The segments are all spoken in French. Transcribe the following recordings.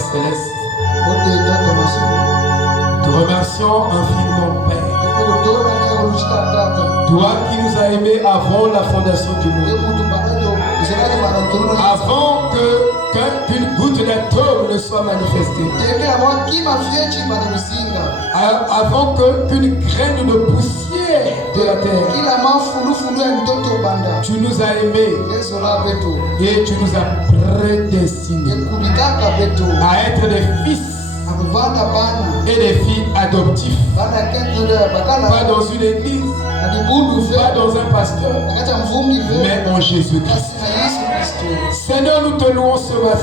Père Céleste. Te remercions infiniment, Père. Toi qui nous as aimés avant la fondation du monde. Avant qu'une goutte d'atome ne soit manifestée. Avant qu'une graine de poussière de la terre. Tu nous as aimés et tu nous as prédestinés à être des fils et des filles adoptifs. Pas dans une église, pas dans un pasteur, mais en Jésus-Christ. Seigneur, nous te louons ce matin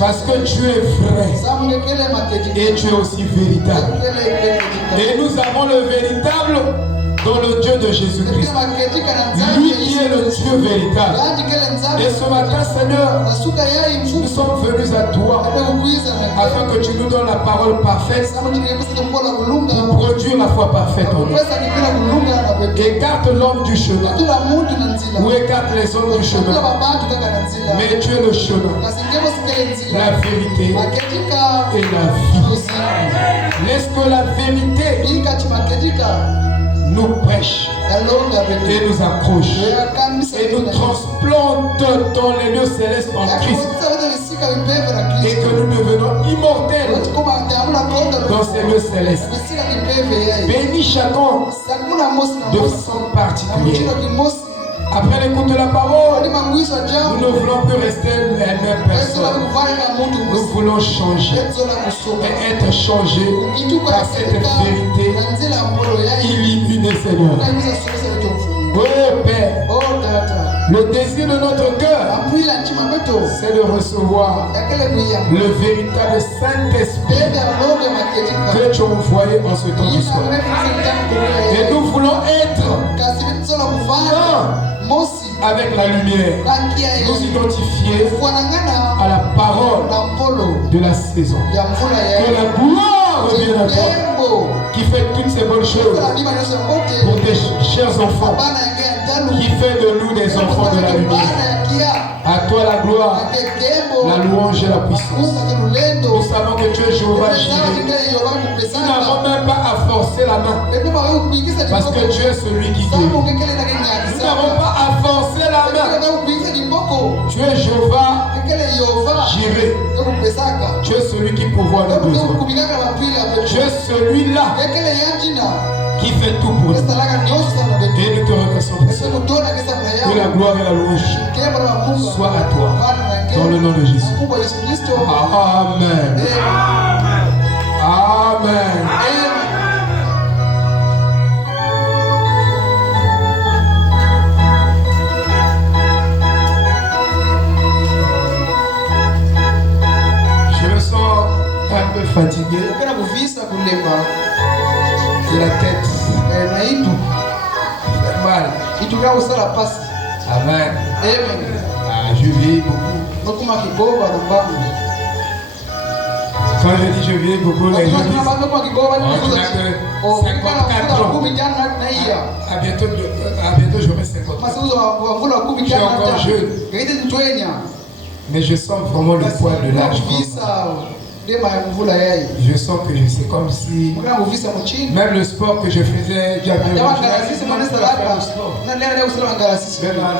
parce que tu es vrai et tu es aussi véritable. Et nous avons le véritable dans le Dieu de Jésus-Christ. Lui qui est le Dieu véritable. Et ce matin, Seigneur, nous sommes venus à toi afin que tu nous donnes la parole parfaite pour produire la foi parfaite en nous. Écarte l'homme du chemin ou écarte les hommes du chemin. Mais tu es le chemin, la vérité et la vie. Laisse que la vérité nous prêche et nous accroche et nous transplante dans les lieux célestes en Christ et que nous devenons immortels dans ces lieux célestes. Bénis chacun de façon particulière. Après l'écoute de la parole, nous ne voulons plus rester les mêmes personnes. Nous voulons changer et être changés par cette vérité illuminée, Seigneur. Oh Père, le désir de notre cœur, c'est de recevoir le véritable Saint-Esprit que tu as envoyé en ce temps du soir. Et nous voulons être avec la lumière, nous identifier à la parole de la saison. Que la gloire revienne à toi, qui fait toutes ces bonnes choses pour tes chers enfants, qui fait de nous des enfants de la lumière. À toi la gloire, la louange et la puissance. Nous savons que tu es Jéhovah Jireh. Nous n'avons même pas à forcer la main, parce que tu es celui qui guérit. Nous n'avons pas à forcer la main. Tu es Jéhovah Jireh. Tu es celui qui pourvoit nos besoins. Tu es celui-là qui fait tout pour nous. Et nous te remercions. Que la gloire et la louange soient à toi. Dans le nom de Jésus. Amen. Amen. Je me sens un peu fatigué. De la tête. Mal. Amen. Je vieillis beaucoup. Quand je dis je vieillis beaucoup, les gens disent on n'a que 54 ans. À bientôt j'aurai 50 ans. Je suis encore jeune. Mais je sens vraiment le poids de l'âge. Je sens que c'est comme si même le sport que je faisais, j'avais même à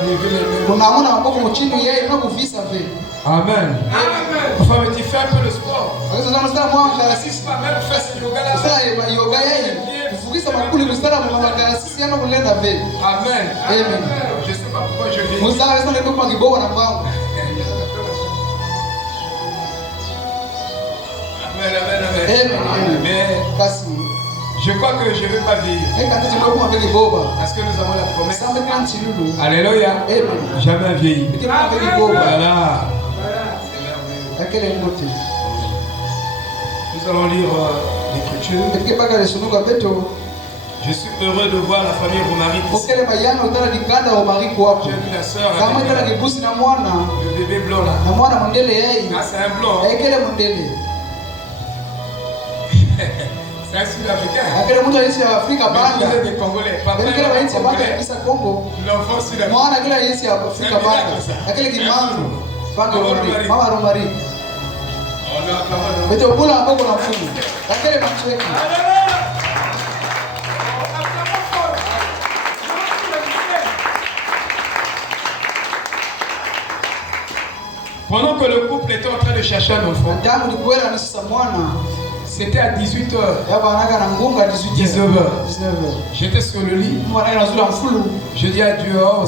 lever les mains. Amen. Enfin, mais tu fais un peu le sport. Même faire ce yoga-là. Amen. Je ne sais pas pourquoi je viens. Mais je crois que je ne vais pas vieillir. Parce que nous avons la promesse. Alléluia. Jamais vieillir. Voilà. Nous allons lire l'écriture. Je suis heureux de voir la famille Romaric. J'ai vu la soeur avec le bébé blanc là. Ah, c'est un blanc. C'est un Sud-Africain. Mais vous êtes des Congolais. Papa est Congolais. L'enfant Sud-Africain. Mete ukula maboko na mfumu. Lakini macheki. Pendant que le couple était en train de chercher un enfant, c'était à 18h. 19h. J'étais sur le lit. Je dis à Dieu, oh,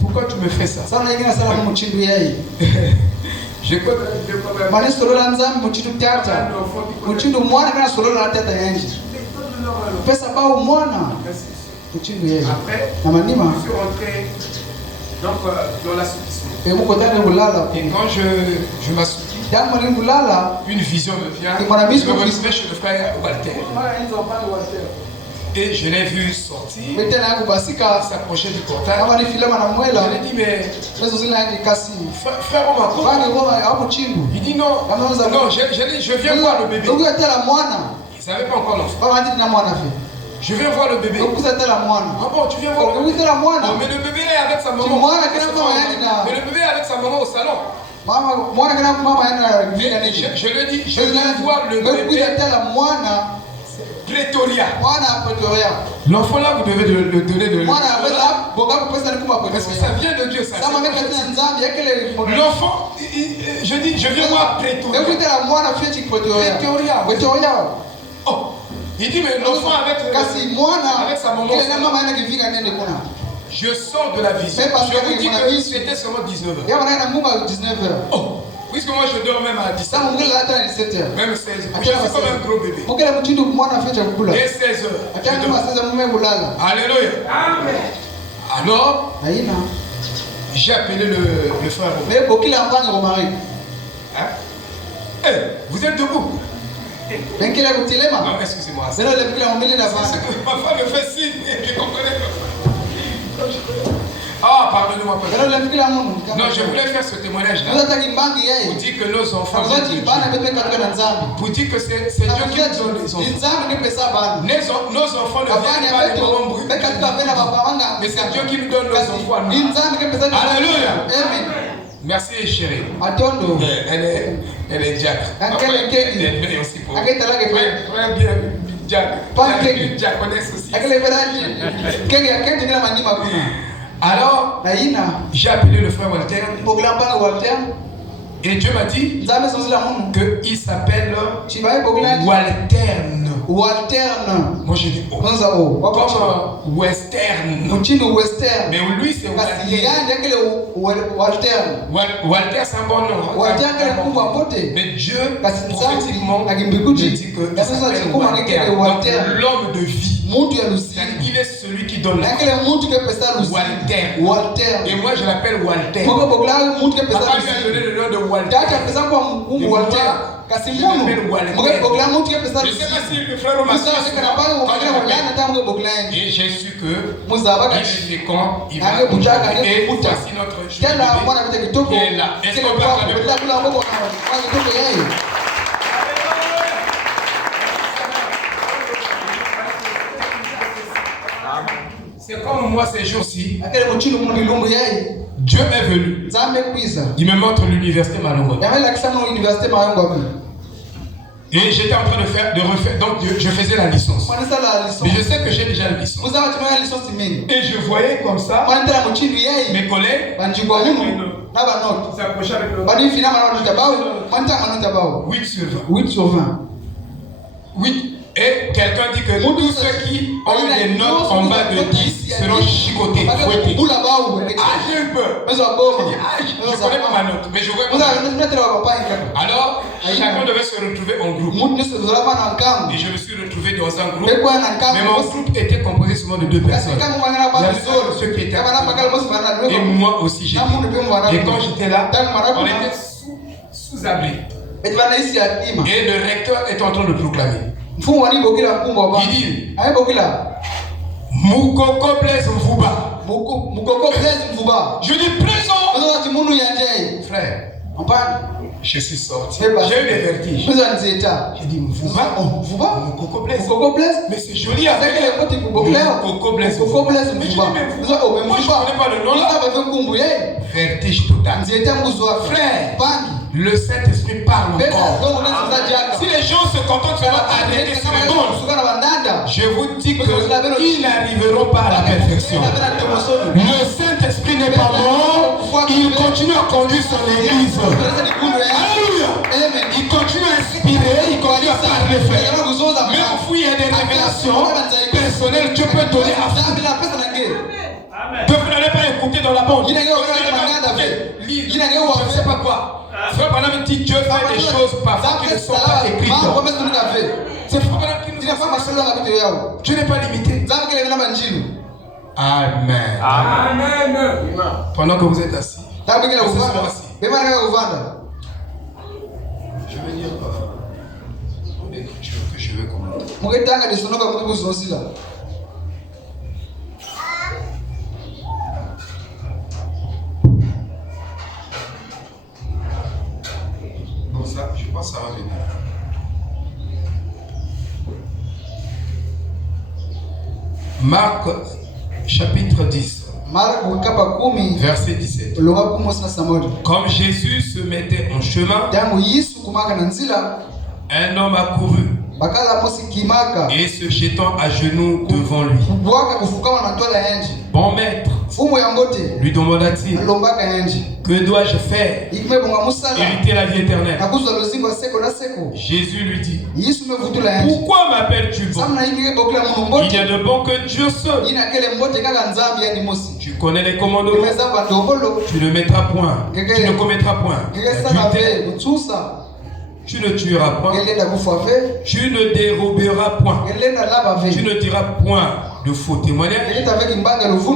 pourquoi tu me fais ça? Je crois que Dieu après, je suis rentré donc, dans l'assoupissement. Et quand je m'assoupis, une vision me vient. Je me retrouvais chez le frère Walter. Et je l'ai vu sortir, s'approcher du portail. Je lui ai dit, mais frère Omar, il dit non, je viens voir le bébé. Il ne savait pas encore l'enfant. Je viens voir le bébé. Ah bon, tu viens voir le bébé? Oh, mais le bébé est avec sa maman. Mais le bébé est avec sa maman au salon. Je lui dis, je viens voir le bébé. Pretoria. L'enfant là, vous devez le donner de l'eau. Parce que ça vient de Dieu, ça. L'enfant, je dis, je viens voir Pretoria. Oh. Il dit, mais l'enfant avec sa maman. Je sors de la vision. Je vous dis que c'était seulement 19h. Oh, puisque moi je dors même à 17h. Même 16h. Je suis comme un gros bébé. Et 16h. Alléluia. Amen. Alors, j'ai appelé le frère. Hein? Hey, vous êtes debout? Non, excusez-moi. C'est ce que ma femme me fait signe. Je comprenais pas. Ah, pardonnez-moi. Non, je voulais faire ce témoignage-là. Pour dire que nos enfants. Pour dire que c'est Dieu qui nous donne les enfants. Nos enfants ne viennent pas des moments bruts. Mais c'est Dieu qui nous donne nos enfants. Alléluia. Merci chérie. Elle est Jack. Elle est aussi pour. Très bien, Jack. Jack connaît aussi. Alors, j'ai appelé le frère Walter. Et Dieu m'a dit qu'il s'appelle Walterne. Moi j'ai dit oh. Comme western. Mais lui c'est Walter. Walter c'est un bon nom. Mais Dieu prophétiquement dit que Walter, l'homme de vie. Il est celui qui donne la vie. Walter. Et moi je l'appelle Walter. Papa lui a donné le nom de Walter. Je sais pas si le frère m'a su. Et j'ai su que il est fécond, il va et voici notre juge qui est là. Est-ce qu'on peut acclamer? C'est comme moi ces jours-ci. Dieu est venu. Il me montre l'université Malongo. Et j'étais en train de refaire, donc je faisais la licence. Mais je sais que j'ai déjà la licence. Et je voyais comme ça mes collègues s'approchaient avec le 8 sur 20. 8. Et quelqu'un dit que tous ceux qui ont des notes en bas de 10 seront chicotés, fouettés. Ah, j'ai eu peur. Je connais pas ma note, mais je vois pas. Alors, chacun devait se retrouver en groupe. Et je me suis retrouvé dans un groupe. Mais mon groupe était composé seulement de 2 personnes. Il y avait ceux qui étaient et moi aussi j'étais. Et quand j'étais là, on était sous-ablé. Et le recteur est en train de proclamer. Il dit Mukoko Blaise Mvuba. Je dis présent. Frère, Je suis sorti. J'ai eu des vertiges. J'ai dit, vous Coco Blaise. Mais c'est joli avec Coco Blaise. Mais je dis, mais moi je ne connais pas le nom là. Vertige total. Frère, le Saint-Esprit parle encore. Si les gens se contentent seulement à adhérer sur les mondes, je vous dis qu'ils n'arriveront pas à la perfection. Le Saint-Esprit n'est pas mort, il continue à conduire son église. Alléluia. Il continue à inspirer, il continue à parler, frère. Même où il y a des révélations personnelles, Dieu peut donner à vous. Que vous n'allez pas écouter dans la bande. Je ne sais pas quoi. Frère Branham dit Dieu fait des choses parfois qui ne sont pas écrites. C'est Frère Branham qui nous a fait. Dieu n'est pas limité. Amen. Amen. Pendant que vous êtes assis. Je vais dire une écriture que je veux commenter. Bon, ça, je pense que ça va venir. Marc chapitre 10. Verset 17. Comme Jésus se mettait en chemin, un homme accourut et se jetant à genoux devant lui. Bon maître, lui demanda-t-il, que dois-je faire hériter la vie éternelle? Jésus lui dit, pourquoi m'appelles-tu bon? Il n'y a de bon que Dieu seul. Tu connais les commandements. Tu ne mettras point. Tu ne commettras point. Tu ne tueras point. Tu ne déroberas point. Tu ne diras point de faux témoignages.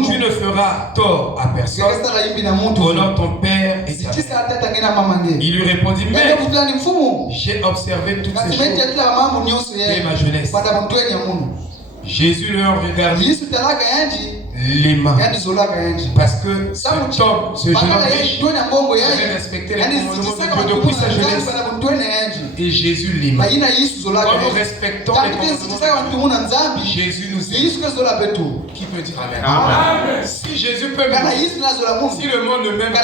Tu ne feras tort à personne. Honore ton père et ta mère. Il lui répondit, mais j'ai observé toutes ces choses dès ma jeunesse. Jésus leur regardait les mains. Parce que cet homme, ce jeune homme riche, avait respecté les commandements de Dieu depuis sa jeunesse. Et Jésus l'aima. Quand nous respectons les commandements de Dieu, Jésus nous aime. Qui peut dire Amen? Amen. Si Jésus peut m'aimer, si le monde ne m'aime pas,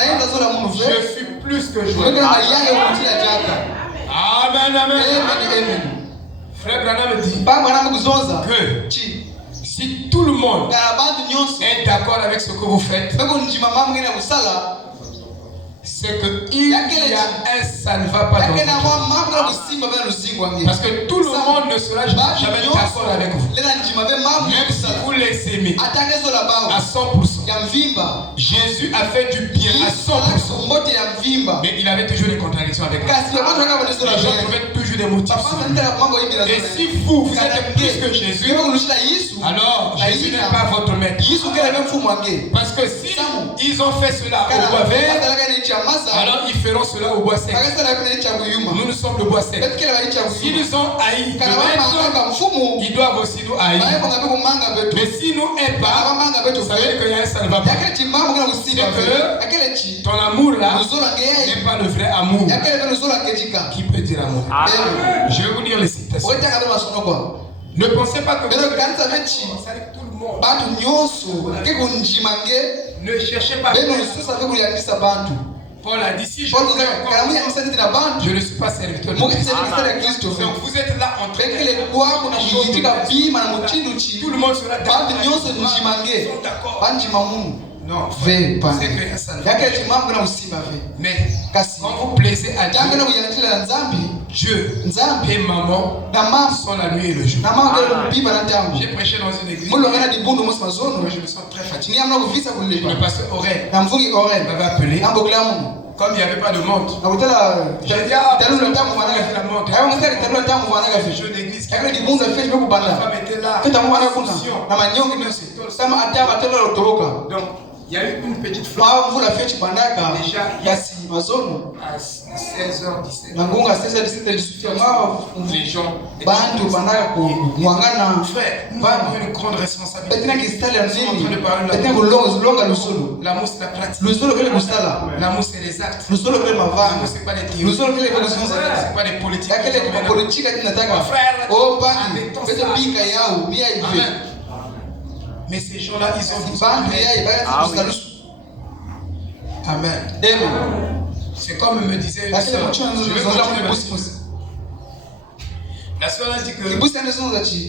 je suis plus que joyeux. Amen, amen. Frère Branham dit que si tout le monde est d'accord avec ce que vous faites, c'est qu'il y a un ça ne va pas dans parce que tout le monde ne sera jamais d'accord avec vous. Même si vous les aimez à 100%. Jésus a fait du bien à 100%. Mais il avait toujours des contradictions avec vous. Les gens trouvaient toujours des motifs. Et si vous êtes plus que Jésus, alors Jésus n'est pas votre maître. Parce que si ils ont fait cela au bois vert, alors ils feront cela au bois sec. Nous sommes le bois sec. S'ils nous ont haï de maître, ils doivent aussi nous haïr. Mais si nous n'aiment pas, ça veut dire qu'il y a un ça ne va pas. C'est que ton amour là n'est pas le vrai amour. Qui peut dire amour? Je vais vous lire les citations. Ne pensez pas que vous allez tout le monde. Ne cherchez pas. Paul a dit, si je ne suis pas serviteur de Christ. Donc vous êtes là en train de tout le monde sera d'accord. Non, c'est que ça ne va pas. Mais quand vous plaisez à Dieu, Dieu et maman sont la nuit et le jour. J'ai prêché dans une église. Je me sens très fatigué. Le pasteur Aurel m'avait appelé. Comme il n'y avait pas de montre, j'ai dit, la montre. C'est un jeu d'église. La femme était là. Donc, Il y a eu une petite flotte. Vous la fête bandaka. Déjà, Yasi mazono. À 16h17. Nangonga 16h17 les gens. Bantu bandaka ko mwangana. Frère, nous avons une grande responsabilité. Petina ki stali Nous sommes en train de parler de petina ko longa lusolo. L'amour c'est la pratique. Lusolo kele kusala. L'amour c'est les actes. Lusolo kele mavanga. L'amour c'est pas des théories. Lusolo kele ko C'est pas des politiques. Yakele politika tinataka. Frère, oh bani beto bika yao bia ive. Mais ces gens-là, ils ont dit Amen. C'est comme me disait une soeur. La soeur a dit que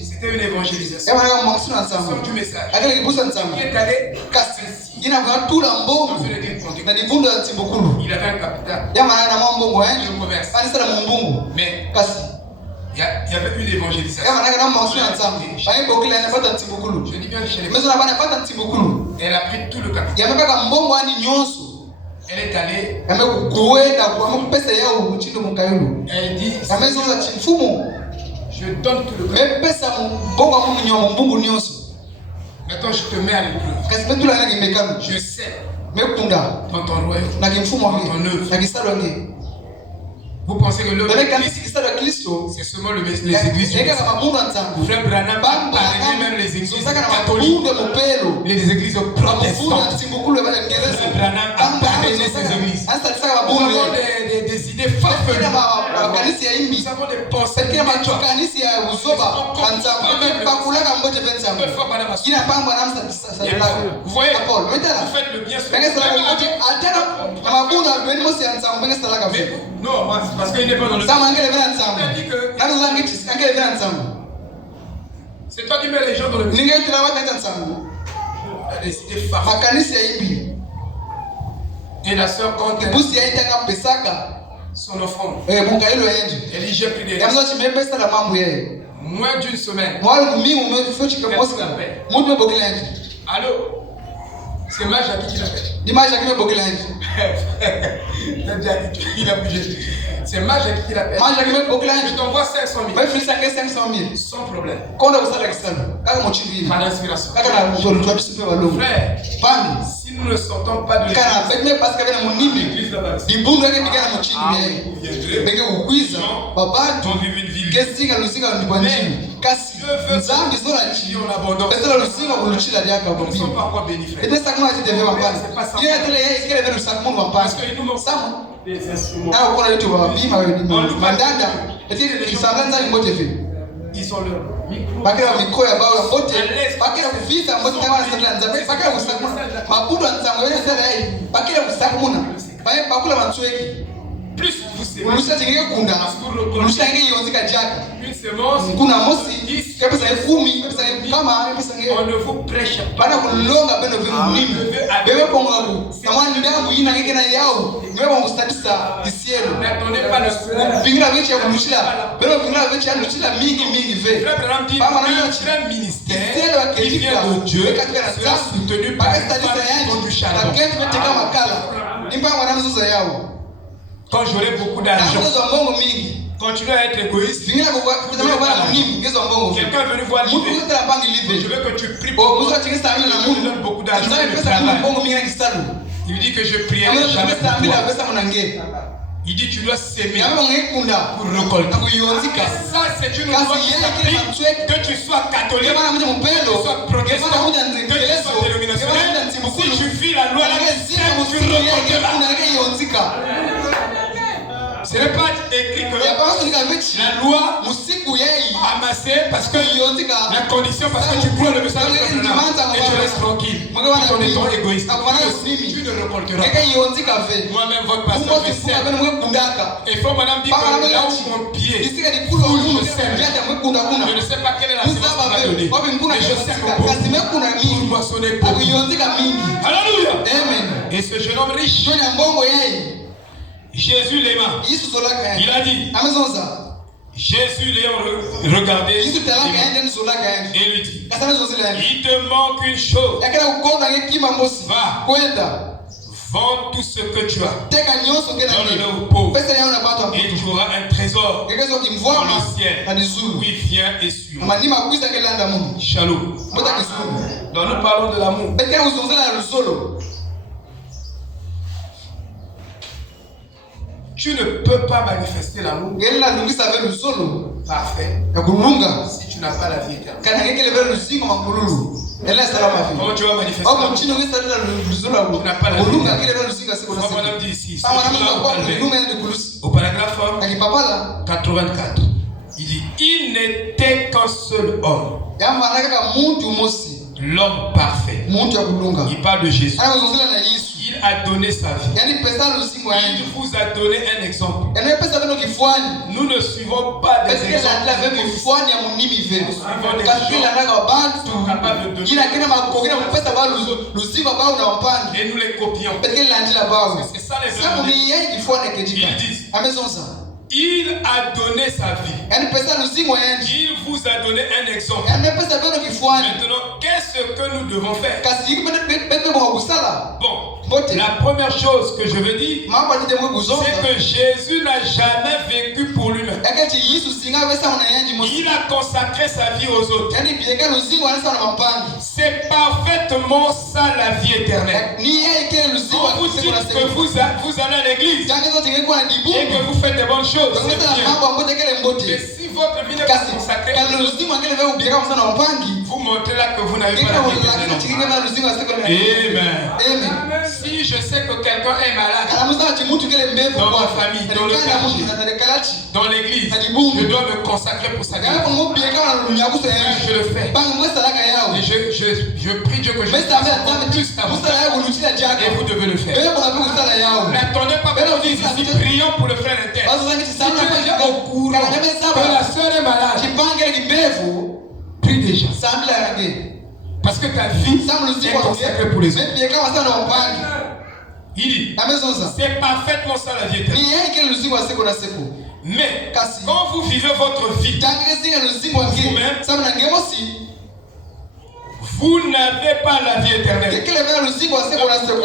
c'était une évangélisation. C'est du message. Qui est allé il avait un capital. Il commerce. Mais il y avait une évangélisation. Je dis bien chez les gens. Elle a pris tout le capital. Elle est allée. Elle dit je donne tout le capital. Maintenant je te mets à l'épreuve. Je sais dans ton royaume, dans ton œuvre. Vous pensez que l'œuvre c'est seulement les églises. Frère Branham parlait même les églises catholiques, les églises protestantes. Frère Branham a parlé ces églises. Nous avons des idées farfelues. Nous avons des pensées. Vous voyez, vous faites le bien sur non, parce qu'il n'est pas dans le c'est toi qui mets les gens dans le décidé et la soeur quand elle son offrande elle dit j'ai pris des moins d'une semaine. Allô, c'est ma Jackie qui l'appelle. Dis-moi Jackie me boucle il a bougé. C'est ma Jackie qui l'appelle. Je t'envoie 500 000. Sans problème. Par l'inspiration. Frère, si nous ne sortons pas de l'église là-bas, on vit une ville. On abandonne. Nous ne sommes pas quoi bénéfices. Parce que nous des instruments. Ils ont leur micro. Plus vous savez, une semence, on ne vous prêche pas. N'attendez pas le un ministère qui vient de Dieu sera soutenu par du charbon. Quand j'aurai beaucoup d'argent, continuez à être égoïste. Quelqu'un est venu voir l'idée. Je veux que tu pries pour moi. Je te donne beaucoup d'argent. Il dit que je prierai jamais pour toi. Il dit tu dois s'aimer pour récolter. Ça c'est une loi qui s'applique. Que tu sois catholique, que tu sois protestant, que tu sois dénominationnel. Si tu vis la loi là, tu récolteras. Ce n'est pas écrit que la loi amassée parce que la condition parce que tu prends le message de et tu restes tranquille. Tout en étant égoïste. Tu ne récolteras pas. Moi-même, votre pasteur me sert. Et faut madame dire que là où mon pied me sert, je ne sais pas quelle est la séance qu'on m'a donnée. Mais je sais que pour moissonner beaucoup. Alléluia. Et ce jeune homme riche, Jésus l'aima. Il a dit, Jésus l'ayant regardé et lui dit, il te manque une chose. Vends tout ce que tu as. Donne-le aux pauvres. Et tu auras un trésor dans le ciel. Oui, viens et suis-moi. Shalom. Donc nous parlons de l'amour. Tu ne peux pas manifester l'amour parfait si tu n'as pas la vie éternelle. Comment tu vas manifester l'amour? Tu n'as pas la vie éternelle. Dit ici, au paragraphe 84, il dit il n'était qu'un seul homme, l'homme parfait. Il parle de Jésus. Il a donné sa vie. Il vous a donné un exemple. Nous ne suivons pas des exemples. Nous suivons des gens qui sont capables de donner. Et nous les copions. Parce que c'est ça les gens. Ils disent il a donné sa vie. Il vous a donné un exemple. Maintenant, qu'est-ce que nous devons faire? Bon, la première chose que je veux dire, c'est que Jésus n'a jamais vécu pour lui-même. Il a consacré sa vie aux autres. C'est parfaitement ça la vie éternelle. On vous dit que vous allez à l'église et que vous faites des bonnes choses. Mais si votre vie n'est pas consacrée, vous montrez là que vous n'avez pas la vie éternelle. Amen. Si je sais que quelqu'un est malade dans ma famille, dans le quartier, dans l'église, je dois me consacrer pour sa guérison. Je le fais. Et je prie Dieu que je fasse plus à vous. Et vous devez le faire. N'attendez pas que nous disions ici, prions pour le frère interne. Si tu es au courant que la soeur est malade, prie déjà. Parce que ta vie est consacrée pour les autres. Il dit, c'est parfaitement ça la vie éternelle. Mais quand vous vivez votre vie vous-même, vous n'avez pas la vie éternelle. Quand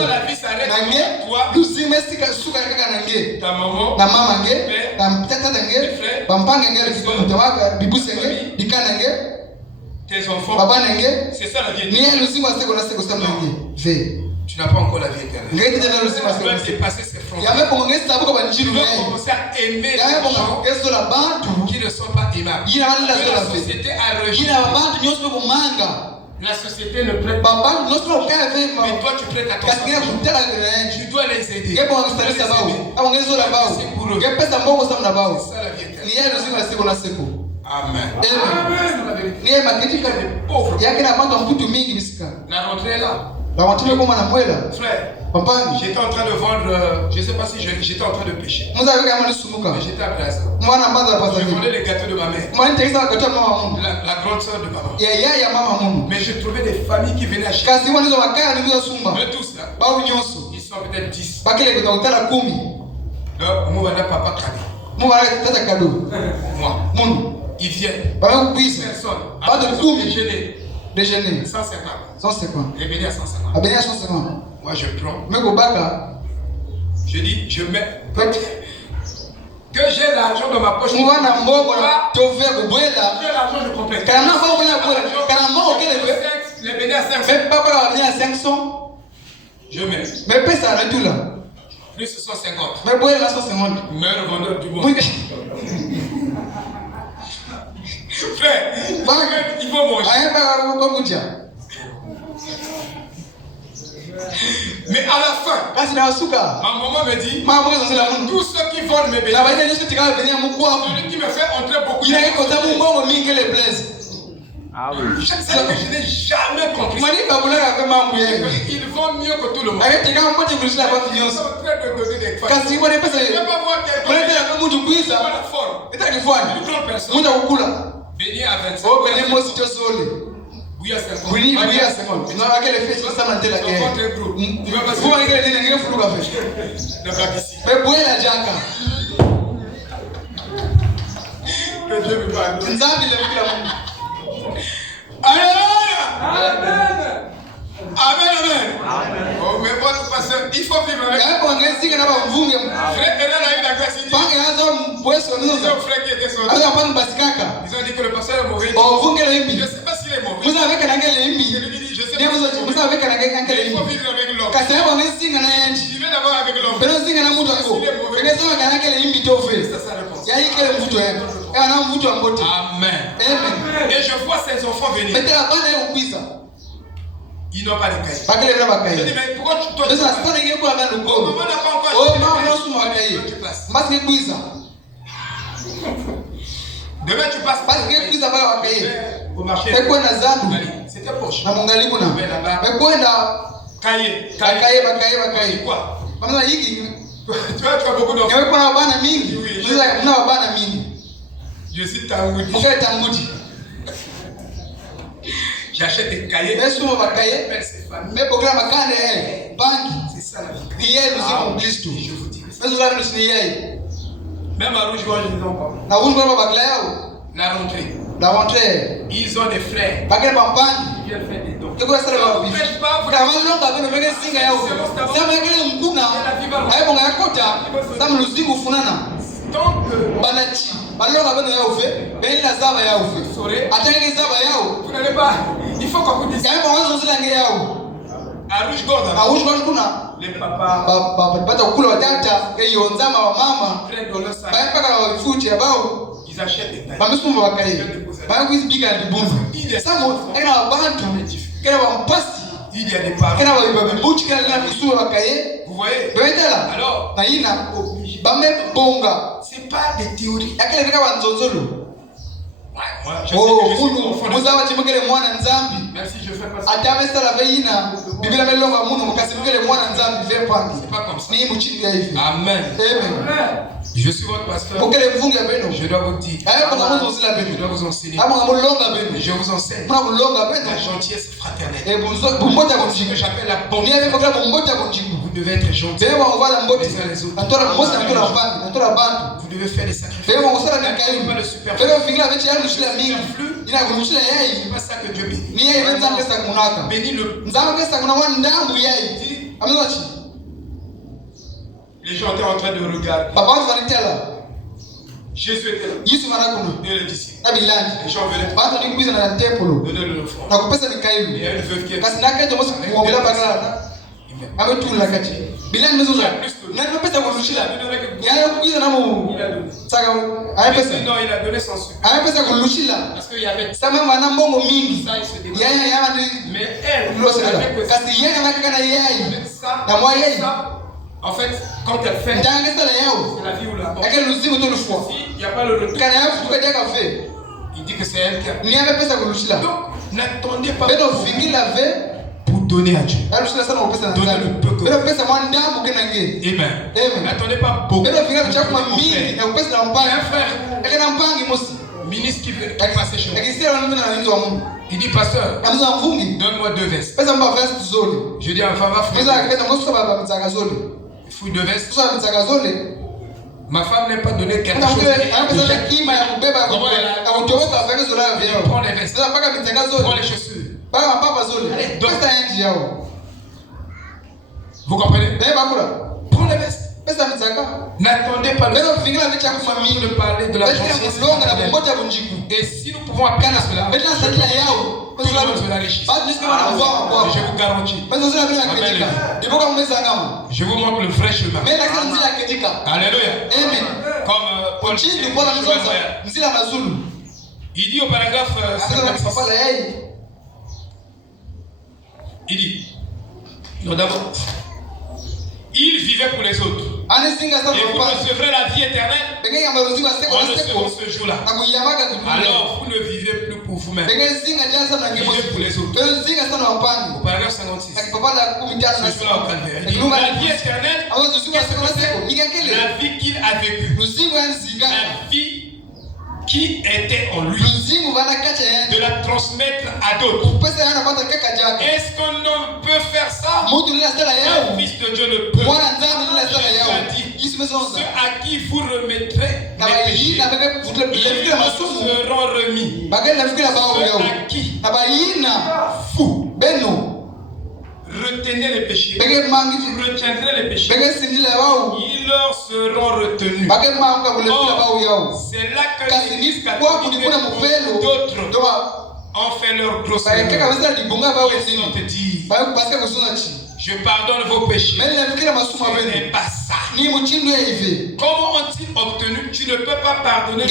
la vie s'arrête pour toi, ta maman, tes enfants, c'est ça la vie éternelle. Tu n'as pas encore la vie éternelle. Tu dois dépasser ces frontières. Tu dois commencer à aimer les gens qui ne sont pas aimables. La société a rejeté. La société ne prête pas. Mais toi tu prêtes attention. Tu dois les aider. C'est pour eux. C'est ça la vie éternelle. Amen. La rentrée est là. Frère, j'étais en train de vendre, je ne sais pas si j'étais en train de pécher. Mais j'étais à Plaza. Je vendais les gâteaux de ma mère. La grande soeur de maman. Mais je trouvais des familles qui venaient acheter. Mais tous là, ils sont peut-être 10. Donc, moi, papa cadeau. Moi. Ils viennent. Personne. Déjeuner. 150. Et venir à 150. Moi je prends. Je dis, je mets. Que j'ai l'argent dans ma poche. J'ai l'argent, je complète. Les bénis à 500. Je mets. Plus 150. Meilleur vendeur du monde. Frère, il faut manger. Mais à la fin, ma maman me dit, tous ceux qui vendent mes bénis, celui qui me fait entrer beaucoup de ah oui. Je sais que je n'ai jamais compris. Ils vendent mieux que tout le monde. Ils sont en train de donner des fois. Je ne peux pas voir quelqu'un qui n'a pas la forme. Une grande personne. Béni à 25. Oui, à 50. Oui, à 50. Non, à quel effet ça m'a dit la guerre. Votre groupe. Tu vas passer. Vous avez les flou à faire. Le ici. Mais où est la jacka? Que Dieu me parle. Amen. Amen, amen. Oh, mais votre pasteur, il faut vivre avec. Frère, elle a eu la grâce. Ils ont frère qui était sorti. Ils ont dit que le pasteur est mauvais. Je ne sais pas s'il est mauvais. Je lui dis, je sais pas. Il faut vivre avec l'homme. Tu veux d'abord avec l'homme. S'il est mauvais. C'est ça la réponse. Amen. Et je vois ces enfants venir. Ils n'ont pas de cahier. Je dis, mais pourquoi toi tu passes? Maman n'a pas encore acheté. Tu passes. Demain tu passes. Au marché. C'était poche. Cahier. Quoi? Tu as beaucoup d'enfants. Je suis Tangoudi. J'achète des cahiers. C'est ça la vie. Je vous dis. Même à Rouge-Gorge, ils n'ont pas. La rentrée. Ils ont des frères. Ils viennent faire des dons. Vous n'allez pas. Il faut qu'on vous dise. À Rouge-Gorge, les papas prennent dans leur sac. Ils achètent des tailles. Il y a des parents. Vous voyez? Alors, c'est pas des théories. Moi, je sais que je suis enfant. Même si je fais pas ça. C'est pas comme ça. Amen. Je suis votre pasteur. Je dois vous dire. Je dois vous enseigner. Je vous enseigne la gentillesse fraternelle. Ce que j'appelle la bonté. Vous devez être gentil les uns les autres. Vous devez faire des sacrifices. Pas le superflu. C'est pas ça que Dieu bénit. Bénis le. Les gens étaient en train de regarder. Jésus était là. Et les disciples. Les gens venaient donner le offrande. Et il y a une veuve qui est non, il a donné son sucre. Parce qu'il y avait ça, il se débat. Mais elle, en fait, quand elle fait, c'est la vie ou la mort. S'il n'y a pas le retour, il dit que c'est elle qui a. Donc, n'attendez pas pour donner à Dieu. Donnez le peu que vous. Amen. N'attendez pas beaucoup. Un frère, ministre qui veut passer chez moi. Il dit, pasteur, donne-moi 2 vestes. Je dis, enfin, va fouiller. Il fouille 2 vestes. Ma femme n'a pas donné quelque chose. Il prend les vestes. Prend les chaussures. Vous comprenez? Prends les vestes. N'attendez pas de parler de la gentillesse. Et si nous pouvons appeler cela, tout le monde la richesse. Je vous garantis. Je vous montre le vrai chemin. Alléluia. Comme Paul dit, il dit au paragraphe 56. Il dit, non, d'abord, il vivait pour les autres. Et vous recevrez la vie éternelle en ce jour-là. Alors vous ne vivez plus pour vous-même. Vivez pour les autres. Au paragraphe 56. Ce jour-là au calvaire. La vie éternelle, la vie qu'il a vécue. La vie qui était en lui, de la transmettre à d'autres. Est-ce qu'un homme peut faire ça? Un fils de Dieu le peut. Ceux à qui vous remettrez les péchés, ils seront remis. Ceux à qui vous retenez les péchés, retiendrez les péchés, ils leur seront retenus. Or, c'est là que l'Église catholique et d'autres ont fait leur grosse erreur. Je pardonne vos péchés. Ce n'est pas ça. Comment ont-ils obtenu? Tu ne peux pas pardonner.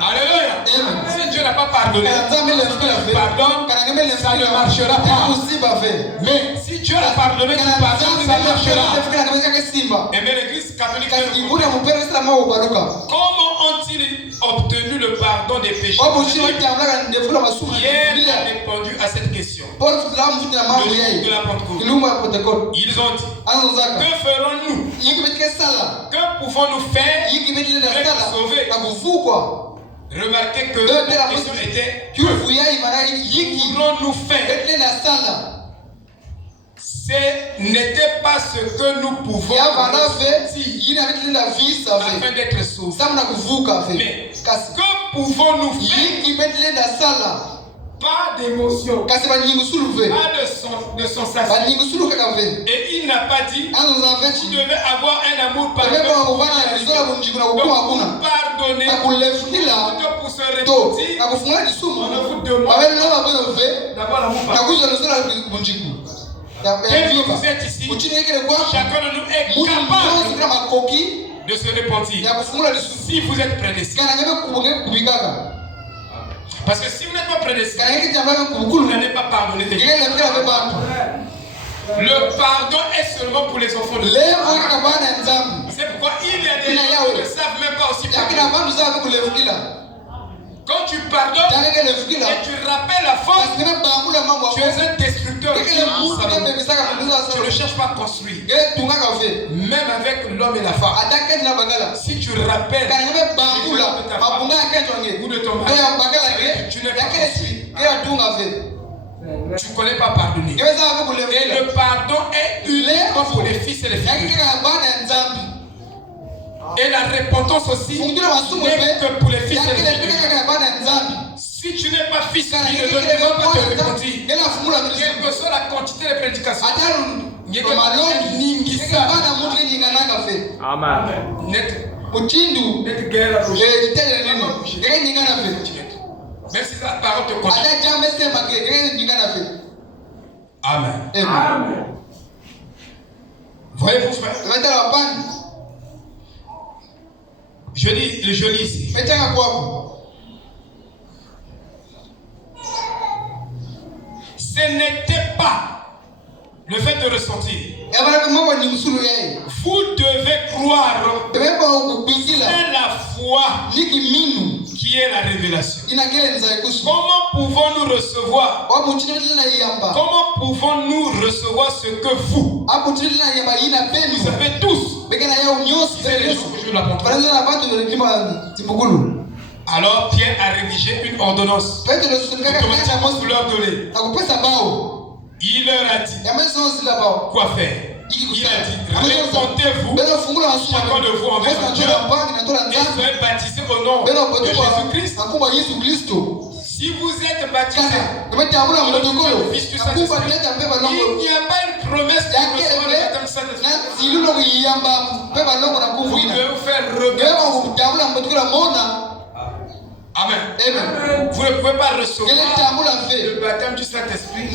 Alléluia. Si Dieu n'a pas pardonné, pardonne, ça ne marchera pas. Mais si Dieu a pardonné, tu pardonnes, ça marchera. Et mais l'Église catholique, comment ont-ils obtenu le pardon des péchés? Pierre a répondu à cette question. Le jour de la Pentecôte. Ils ont dit, que ferons-nous? Que pouvons-nous faire pour être sauvés? Remarquez que la question était, que pouvons-nous faire? Ce n'était pas ce que nous pouvons afin d'être sauvés. Mais que pouvons-nous faire? Pas d'émotion, pas de sensation. Et il n'a pas dit tu devais avoir un amour pardonné pour pardonner, pour se repentir. On ne vous demande d'avoir l'amour pardonné. Dès que vous êtes ici, chacun de nous est capable de se repentir si vous êtes prédestiné. Parce que si vous n'êtes pas prédestiné, vous n'allez pas pardonner des gens. Le pardon est seulement pour les enfants de Dieu. C'est pourquoi il y a des gens qui ne savent même pas aussi pardonner. Quand tu pardonnes et tu rappelles la faute, tu es un destructeur. Tu ne cherches pas à construire. Même avec l'homme et la femme. Si tu rappelles de ta femme ou de ton mari, tu n'es pas construit. Tu ne connais pas pardonner. Et le pardon est uniquement pour les fils et les filles. Et la repentance aussi n'est que pour les fils et les filles. Si tu n'es pas fils, tu ne dois pas te repentir. Quelle que soit la quantité de prédication. Amen. Même si la parole te conduit. Amen. Amen. Voyez-vous, frère? Je lis ici. Ce n'était pas le fait de ressentir. Vous devez croire. C'est la foi qui est la révélation. Comment pouvons-nous recevoir? Comment pouvons-nous recevoir ce que vous savez tous? C'est les jours que je l'apprends. Alors Pierre a rédigé une ordonnance pour leur donner. Il leur a dit quoi faire. Il a dit, répondez-vous, chacun de vous envers Dieu, et soyez baptisés au nom de Jésus-Christ. Si vous êtes baptisés au nom du Fils du Saint-Esprit, il n'y a pas une promesse de recevoir le baptême Saint-Esprit. Vous devez vous faire regarder. Amen. Vous ne pouvez pas recevoir le baptême du Saint-Esprit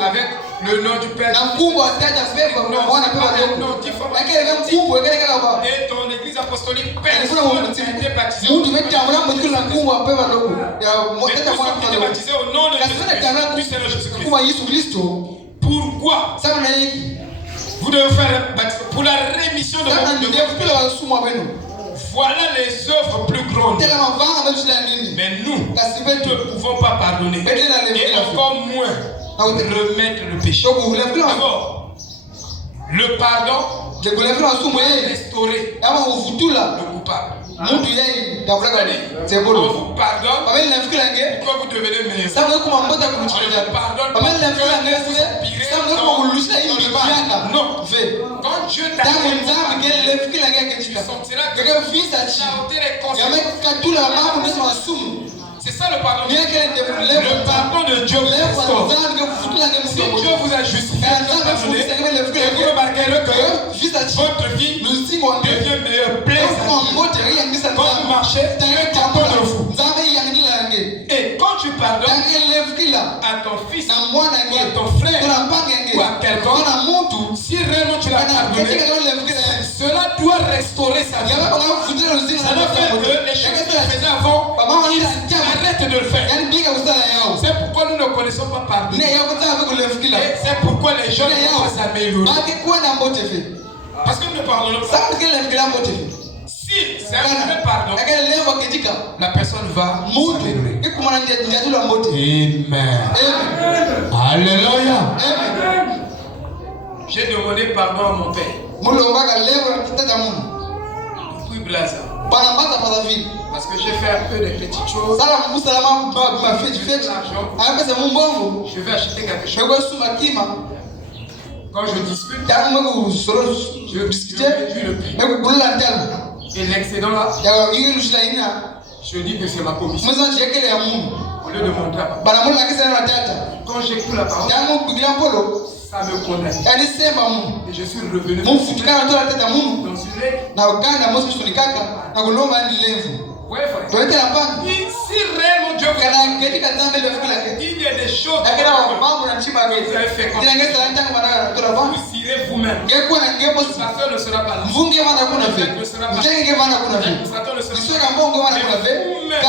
avec le nom du Père. Et ton église apostolique, personne n'a été baptisé. Mais tous ceux qui étaient baptisés au nom de Jésus-Christ. Pourquoi? Vous devez faire baptême pour la rémission de vos péchés. Voilà les œuvres plus grandes. Mais nous ne pouvons pas pardonner. Et encore moins remettre le péché. D'abord, le pardon est restauré le coupable. On vous pardonne pourquoi vous devenez meilleur. On vous pardonne pour non. Quand Dieu t'a fait, tu sentiras que tu as ôté les conséquences. C'est ça le pardon. Le pardon de Dieu vous restaure. Si Dieu vous a justifié, vous remarquerez que votre vie devient meilleure, plaisante. Quand vous marchez, Dieu est content de vous. Et quand tu pardonnes à ton fils, ou à ton frère, ou à quelqu'un, si réellement tu l'as pardonné, cela doit restaurer sa vie. Ça doit faire que les choses qu'il faisait avant, il arrête de le faire. C'est pourquoi nous ne connaissons pas pardon. Et c'est pourquoi les gens ne vont pas s'améliorer. Parce que nous ne pardonnons pas. Si c'est un vrai pardon, la personne va s'améliorer. Amen. Alléluia. J'ai demandé pardon à mon père. Puis Blaza. Parce que j'ai fait un peu de petites choses. Je vais acheter quelque chose. Quand je discute, je réduis le prix. Et l'excédent là, je dis que c'est ma commission. Au lieu de montrer à papa. Quand j'écoute la parole, ça me condamne. Et je suis revenu dans une ouais, frère. Si réellement Dieu vous a il y a des choses que vous avez fait comme ça, vous irez vous-même. Le pasteur ne sera pas là. Le prêtre ne sera pas là. L'administrateur ne sera pas là. Mais vous-même,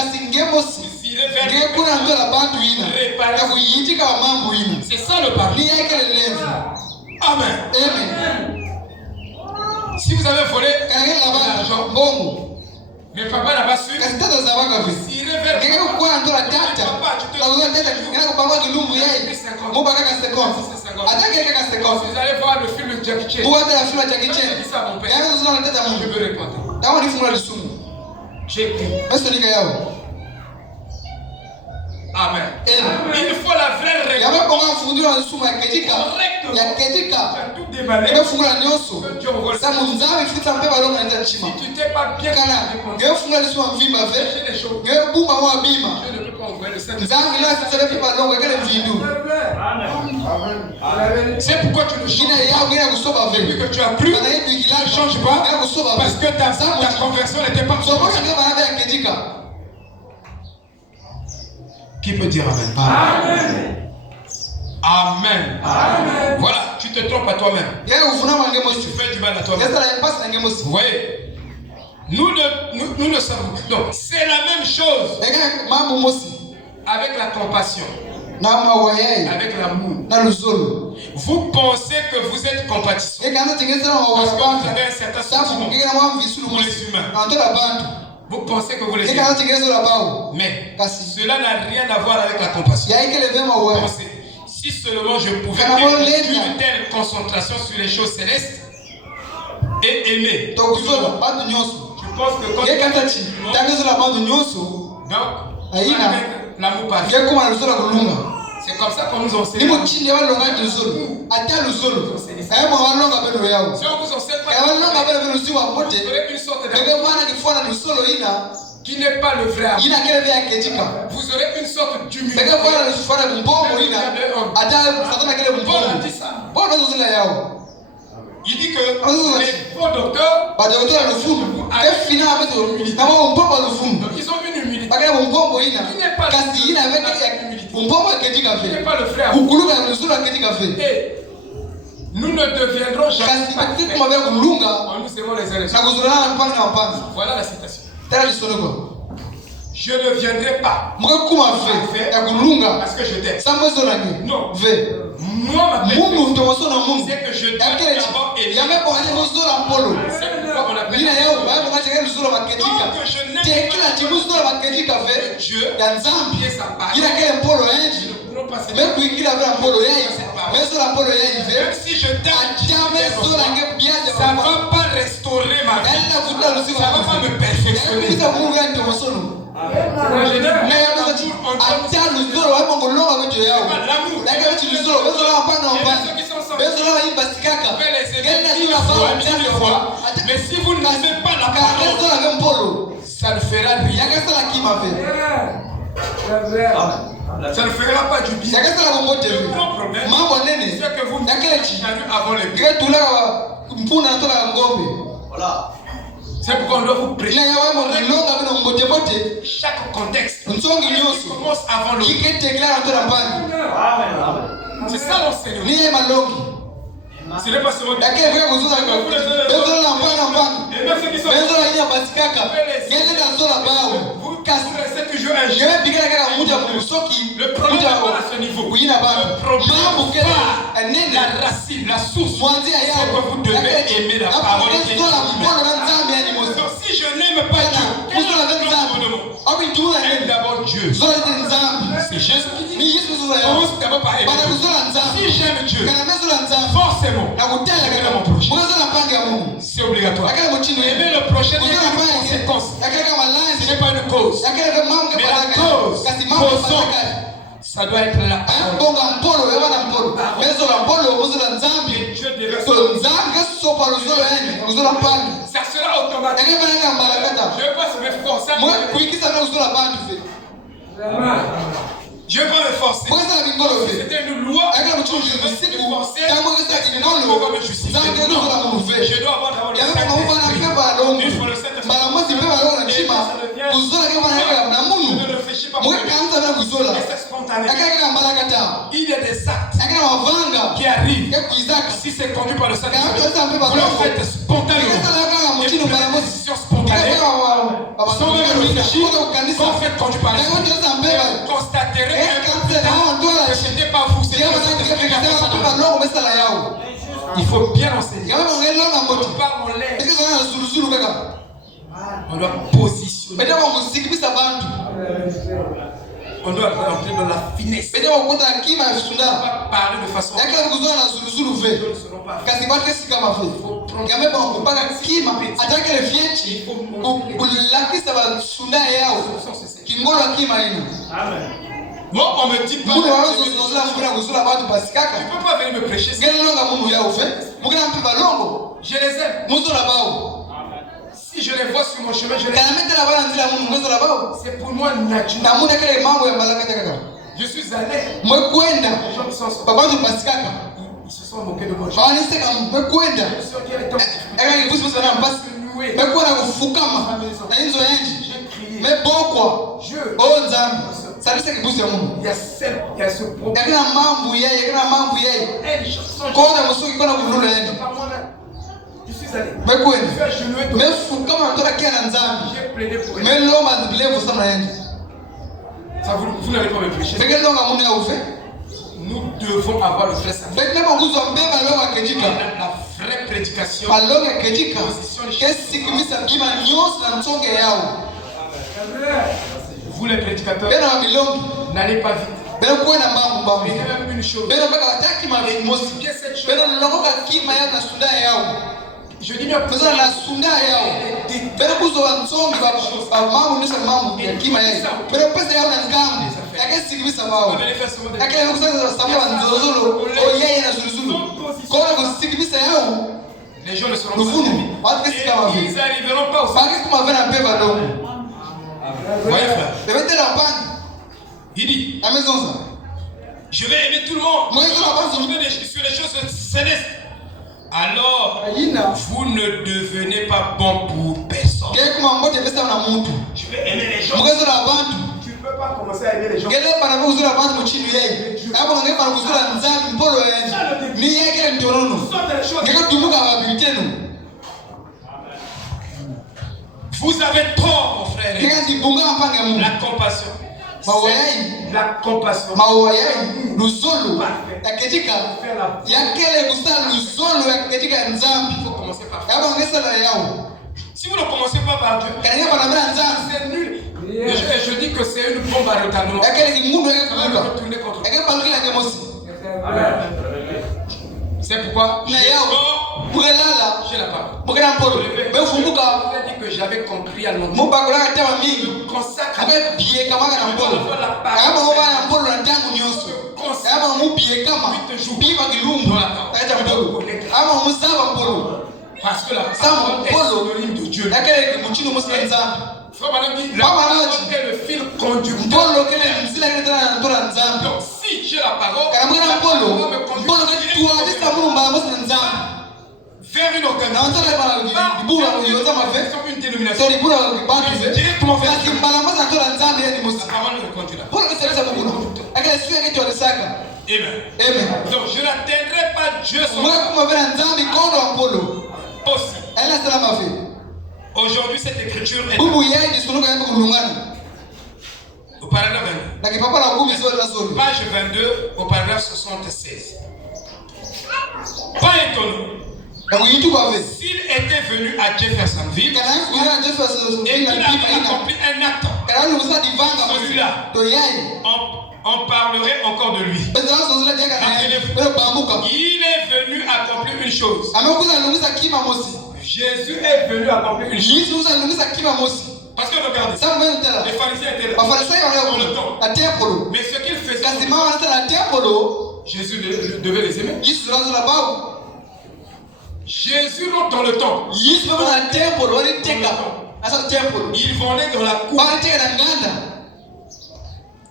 vous irez vers réparer. C'est ça le pardon. Amen. Si vous avez volé l'argent, mais papa n'a pas su. S'il irait vers vous allez voir le film de Jackie Chan. Je dis ça à mon père. Je veux répondre. J'ai écrit. Amen. Il faut la vraie réponse. Tu as tout déballé. Si tu t'es pas bien répondu, des choses. Je ne peux pas ouvrir le c'est pourquoi tu ne changes pas. Depuis que tu as pris, tu ne changes pas. Parce que ta conversion n'était pas complète. Qui peut dire Amen? Amen. Amen. Amen. Voilà, tu te trompes à toi-même. Tu fais du mal à toi-même. Vous voyez? Nous ne savons. Donc, c'est la même chose avec la compassion, avec l'amour. Vous pensez que vous êtes compatissant parce que vous avez un certain sentiment pour les humains. Vous pensez que vous les aimez. Mais cela n'a rien à voir avec la compassion. Pensez, si seulement je pouvais mettre une telle concentration sur les choses célestes et aimer. Donc, je pense que quand l'amour parfait. C'est comme ça qu'on nous enseigne. Si on vous enseigne pas, vous aurez une sorte d'amour qui n'est pas le vrai amour. Vous aurez une sorte d'humilité. Paul a dit ça. Il dit que les faux docteurs donc ils ont une humilité qui n'est pas le frère. Et nous ne deviendrons jamais parfaits. Nous serons les élections. Voilà la citation. Je ne viendrai pas parfait parce que je t'aime. Non. Moi, ma personne, c'est que je t'aime d'abord et c'est pourquoi on appelle Dieu et sa parole. Même si je t'aime, ça ne va pas restaurer ma vie. Ça ne va pas me perfectionner. Moi, je dis, mais si vous n'avez pas la parole, ça ne fera rien. Ça ne fera pas du bien. Le grand problème, c'est que vous n'avez vu avant le bien. Voilà. C'est pourquoi on doit vous prêcher. Chaque contexte commence avant le bien. C'est ça l'enseignement. Ce n'est pas seulement des vous restez toujours un jeu. Le problème n'est pas à ce niveau. Le problème, la racine, la source, c'est que vous devez aimer la parole de Dieu. Donc si je n'aime pas Dieu, quel est le problème? Aime d'abord Dieu. C'est Jésus qui dit. Commence d'abord par aimer Dieu. Si j'aime Dieu, forcément, j'aime mon prochain. C'est obligatoire. Aimer le prochain n'est pas une conséquence. Ce n'est pas une cause. Mais la cause, ça doit être la parole. Dieu devait ça sera automatique. Je vais pas me forcer. Je vais pas me forcer. C'était une loi. Je me suis forcé. Je dois avoir d'abord le Saint-Esprit. Une fois le Saint-Esprit, je ne réfléchis pas. C'est spontané. Il y a des actes qui arrivent. Si c'est conduit par le Saint-Esprit, vous le faites spontanément. Et vous faites des décisions spontanées. Sans même réfléchir, quand vous faites conduit par le Saint-Esprit, vous constaterez que ce n'est pas vous, c'est le Saint-Esprit qui a fait ça. Il faut bien enseigner. On parle en l'air. On doit positionner. On doit rentrer dans la finesse. On ne doit pas parler de façon. Il moi, on me dit pas. Tu ne peux pas venir me prêcher. Je les aime. Si je les vois sur mon chemin, je les aime. C'est pour moi naturel. Je suis allé. Les gens se sont moqués de moi. Il y a ce problème. Je suis allé. J'ai plaidé pour elle. Ça, vous n'allez pas me prêcher. Nous devons avoir le vrai salut. La vraie prédication. Vous les prédicateurs, n'allez pas vite. Mais même une chose. Je dis bien que les gens ne seront pas. Ils n'arriveront pas au salut. Voyez frère. Il dit, je vais aimer tout le monde. Sur les choses célestes. Alors, vous ne devenez pas bon pour personne. Je vais aimer les gens. Tu ne peux pas commencer à aimer les gens. Vous avez tort, mon frère. La compassion. La compassion. Il faut commencer par faire. Si vous ne commencez pas par Dieu, c'est nul. Je dis que c'est une bombe à retardement. C'est pourquoi j'ai la parole. Je dit que j'avais compris à notre consacre la parce que la parole est synonyme de Dieu. Frère Madame dit, la parole est le fil conducteur. Donc si j'ai la parole, la parole me conduit vers une organisation, une dénomination, directement vers Dieu. La parole me conduit là. Amen. Donc je n'atteindrai pas Dieu sans aussi. Aujourd'hui cette écriture est au paragraphe 22. Page 22 au paragraphe 76. Pas étonnant. S'il était venu à Jeffersonville et qu'il avait accompli un acte, celui-là, on parlerait encore de lui. Il est venu accomplir une chose. Jésus est venu accomplir une chose. Parce que regardez, les pharisiens étaient là dans le temple. Mais ce qu'ils faisaient, Jésus devait les aimer. Jésus rentre dans le temple. Il vendait dans la cour.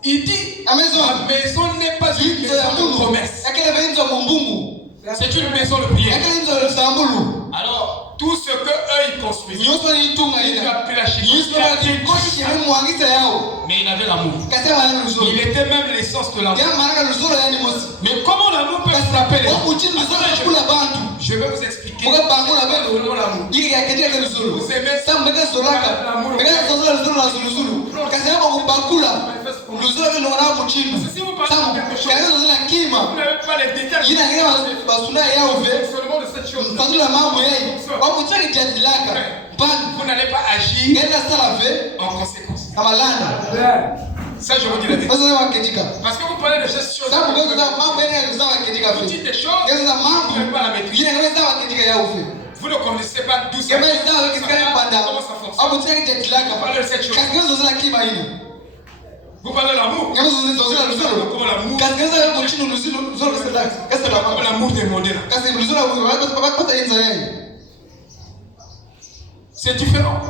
Il dit, ma maison n'est pas une maison de promesse. C'est une maison de prière. Alors, tout ce que eux ils construisent, il a pris la chicotte, mais il avait l'amour. Il était même l'essence de l'amour. Mais comment l'amour peut frapper les gens? Je vais vous expliquer. Vous aimez si vous parlez de quelque chose, vous n'avez pas les détails de cette chose. Vous n'allez pas agir en conséquence. Ça, je vous dis la vérité. Parce que vous parlez de ces choses. Vous dites des choses, vous n'avez pas la maîtrise. Vous ne connaissez pas d'où ça vient. Comment ça fonctionne. Vous parlez de cette chose. Vous parlez de l'amour. Comment l'amour? Comment l'amour demandé là. C'est différent.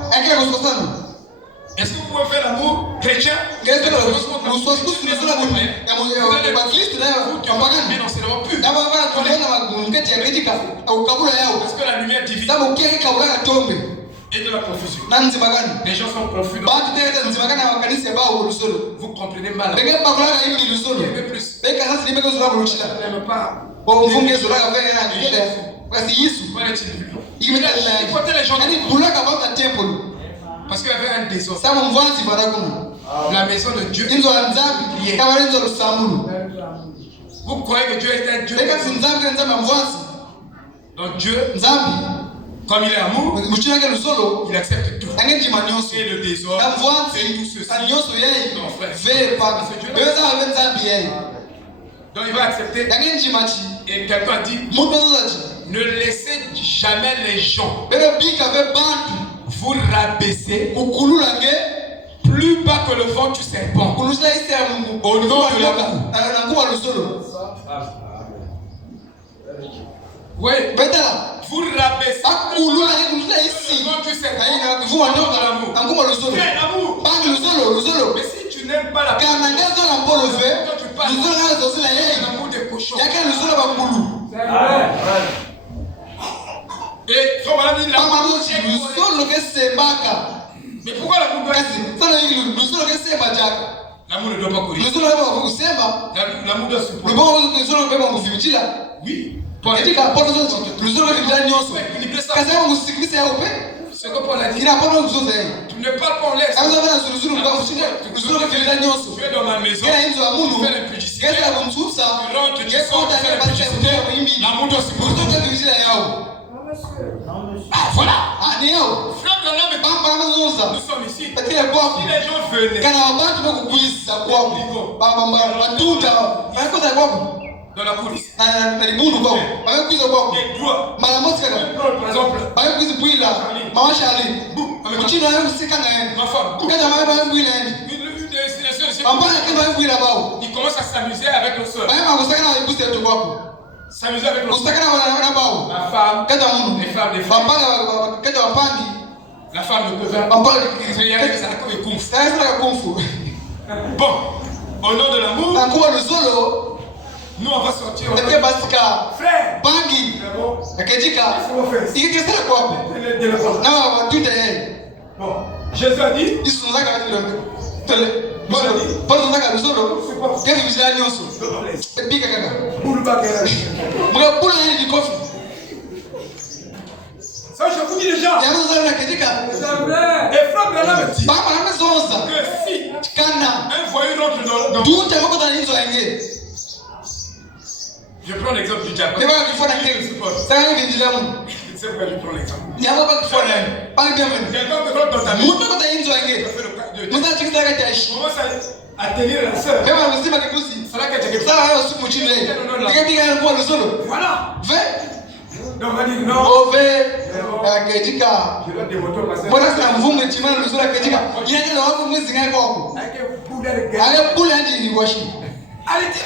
Est-ce que vous pouvez faire l'amour chrétien? Parce que la lumière divine et de la confusion. Les gens sont confus. Vous comprenez mal. Il y avait plus. Il n'aime pas. Il les gens. Parce qu'il y avait un désordre. La maison de Dieu. Vous croyez que Dieu est un Dieu? Donc Dieu, comme il est amour, il accepte tout. Et le désordre, c'est tout ceci. Non, frère. Donc il va accepter. Et quelqu'un dit, ne laissez jamais les gens vous rabaisser plus bas que le vent du serpent. Au nom de l'amour. Oui. Vous rabaissez plus bas que le vent du serpent. Au nom de l'amour. Fais l'amour. Mais si tu n'aimes pas la personne, quand tu parles, l'amour des cochons. Et frère Madame dit l'amour. Mais pourquoi l'amour doit être? L'amour ne doit pas courir. L'amour doit supporter. Oui. Ce que Paul a dit. Tu ne parles pas en l'air. Tu es dans ma maison. Tu fais l'impudicité. Tu rentres, tu sors, tu fais l'impudicité. L'amour doit supporter. Ah voilà. Frère de l'homme, nous sommes ici. Si les gens venaient dans la police, et doigts, par exemple, ma femme, il commence à s'amuser avec nos soeurs. S'amuser avec nos soeurs. La femme, les femmes. La femme ne peut pas. On parle Il y a des accords et kung fu. ça reste la kung fu. Bon, au nom de l'amour, Encore le solo. nous on va sortir. Et que basika. Frère. Bangi. C'est bon. Akejika. Il est ça quoi? Non, tout est. Bon, Jésus a dit. Ils sont là quand Pas de le solo. Quel est le nyoso? Et puis kaka. Moi pour aller du coffre. Ça je vous dis déjà. Il y a nous allons Akejika. Et frère Branham dit. Papa na maison ça. Que si Kana. un voyou rentre dans. Tout est encore dans les zones. Je prends l'exemple du diable. C'est pas qu'il faut la clé. Ça va venir là. Tu sais pourquoi je prends l'exemple. Il n'y a pas qu'il faut là. Pas bien venu. Quelqu'un te rentre dans ta vie. Mutu kota inzo yange. Musa chikisa katashi. Commence à tenir la sœur. Kama msima kikusi. C'est là que tu as Ça va aussi mutu lé. Nikapiga kwa lusolo. Voilà. Ve. Non, on va dire non. Ove. Akejika. Je dois démontrer parce que. Bona sana mvume chimana lusolo akejika. Yeye na wapo mwezi ngai kwako. Ale kula nje ni washi. Allez, dis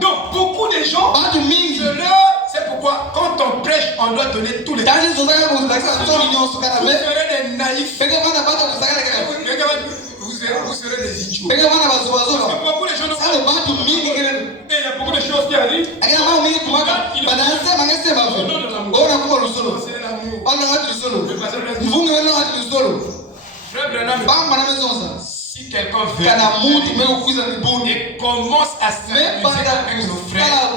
donc, beaucoup de gens, c'est pourquoi quand on prêche, on doit donner tous les cas. Vous serez des naïfs. Vous serez des idiots. Parce que beaucoup de gens n'ont pas. Et il y a beaucoup de choses qui arrivent. C'est l'amour. Frère Branham, si quelqu'un veut et commence à s'amuser avec nos frères,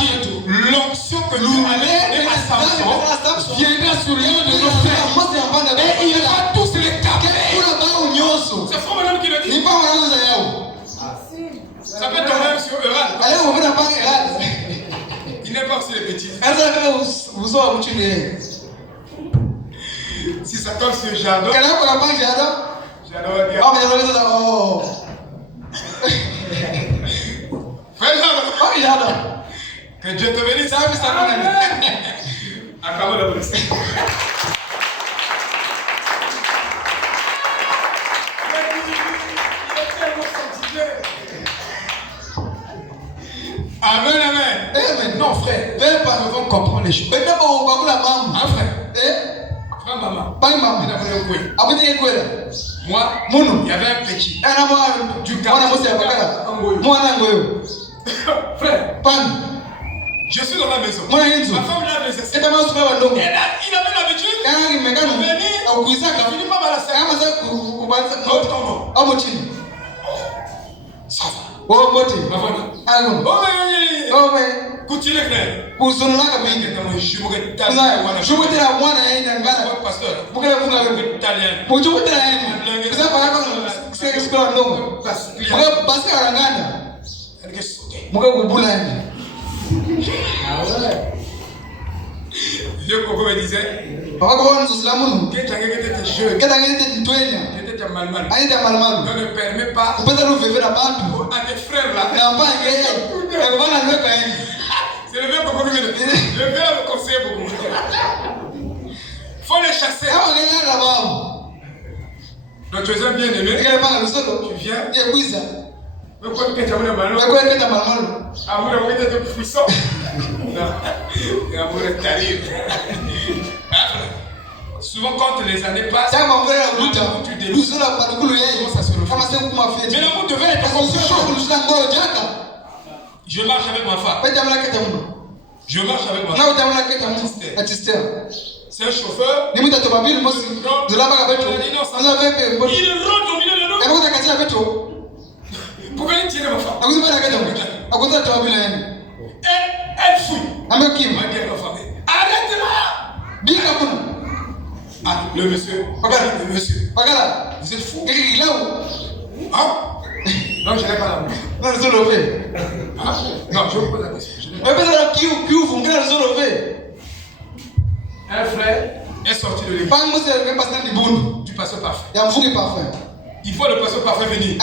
il dit l'onction que nous avons à Samson viendra sur l'un de nos frères et il va tous les taper. C'est Frère Branham qui le dit. Ça peut tomber même sur Eural. Il n'est pas aussi les petits. Si ça tombe sur Jardin. Oh, mais oh. Que Dieu te bénisse. Acclamons le Christ. Amen, amen. Non, frère. Nous devons comprendre les choses. Hein, frère. Frère, maman. Pas maman. Moi, il y avait un petit. Du frère, je suis dans la maison. Ma femme l'a laissé. Il avait l'habitude de venir. Il finit pas mal à ça. Ça va. Oh, Moti. Ma femme. Oh, oui. Continue, frère. Kuzunulaka mingi. Shumutira mwana yenda ngala. Pasteur. Mukela mukela. Italien. Muchumutira yenda. Kisa paka kwa sikola ndongo. Muka basi arangana. Muka kubula yenda. Vieux Coco me disait. Papa kwa nzusila munu. Qu'est-ce que tu jeune? Keta ngete ntwenya. T'étais malmal. Aïda malmalu. Ne permet pas. Kupenda luveve na bantu. À tes frères là. Na mbanga yeye. Ebana lweka yenda. C'est le vieux Coco qui me dit. Le vieux me conseille beaucoup. Faut les chasser. Donc tu es un bien-aimé. Tu viens. Pourquoi tu es un malheureux? Amour est puissant. Non. Amour est terrible. Souvent quand les années passent, tu déluges. Mais l'amour devait être comme chaud. Je marche avec ma femme. Je marche avec ma femme. C'est un chauffeur. Il rentre au milieu de nous. Pourquoi il tire ma femme? Elle fouille. Elle m'a dit à ma femme, arrête-la. Ah, le monsieur. Le monsieur. Vous êtes fou. Hein? Non, je n'ai pas l'amour. Non, je vous pose la question. Un frère est sorti de l'église. Du pasteur parfait. Il faut le pasteur parfait venir.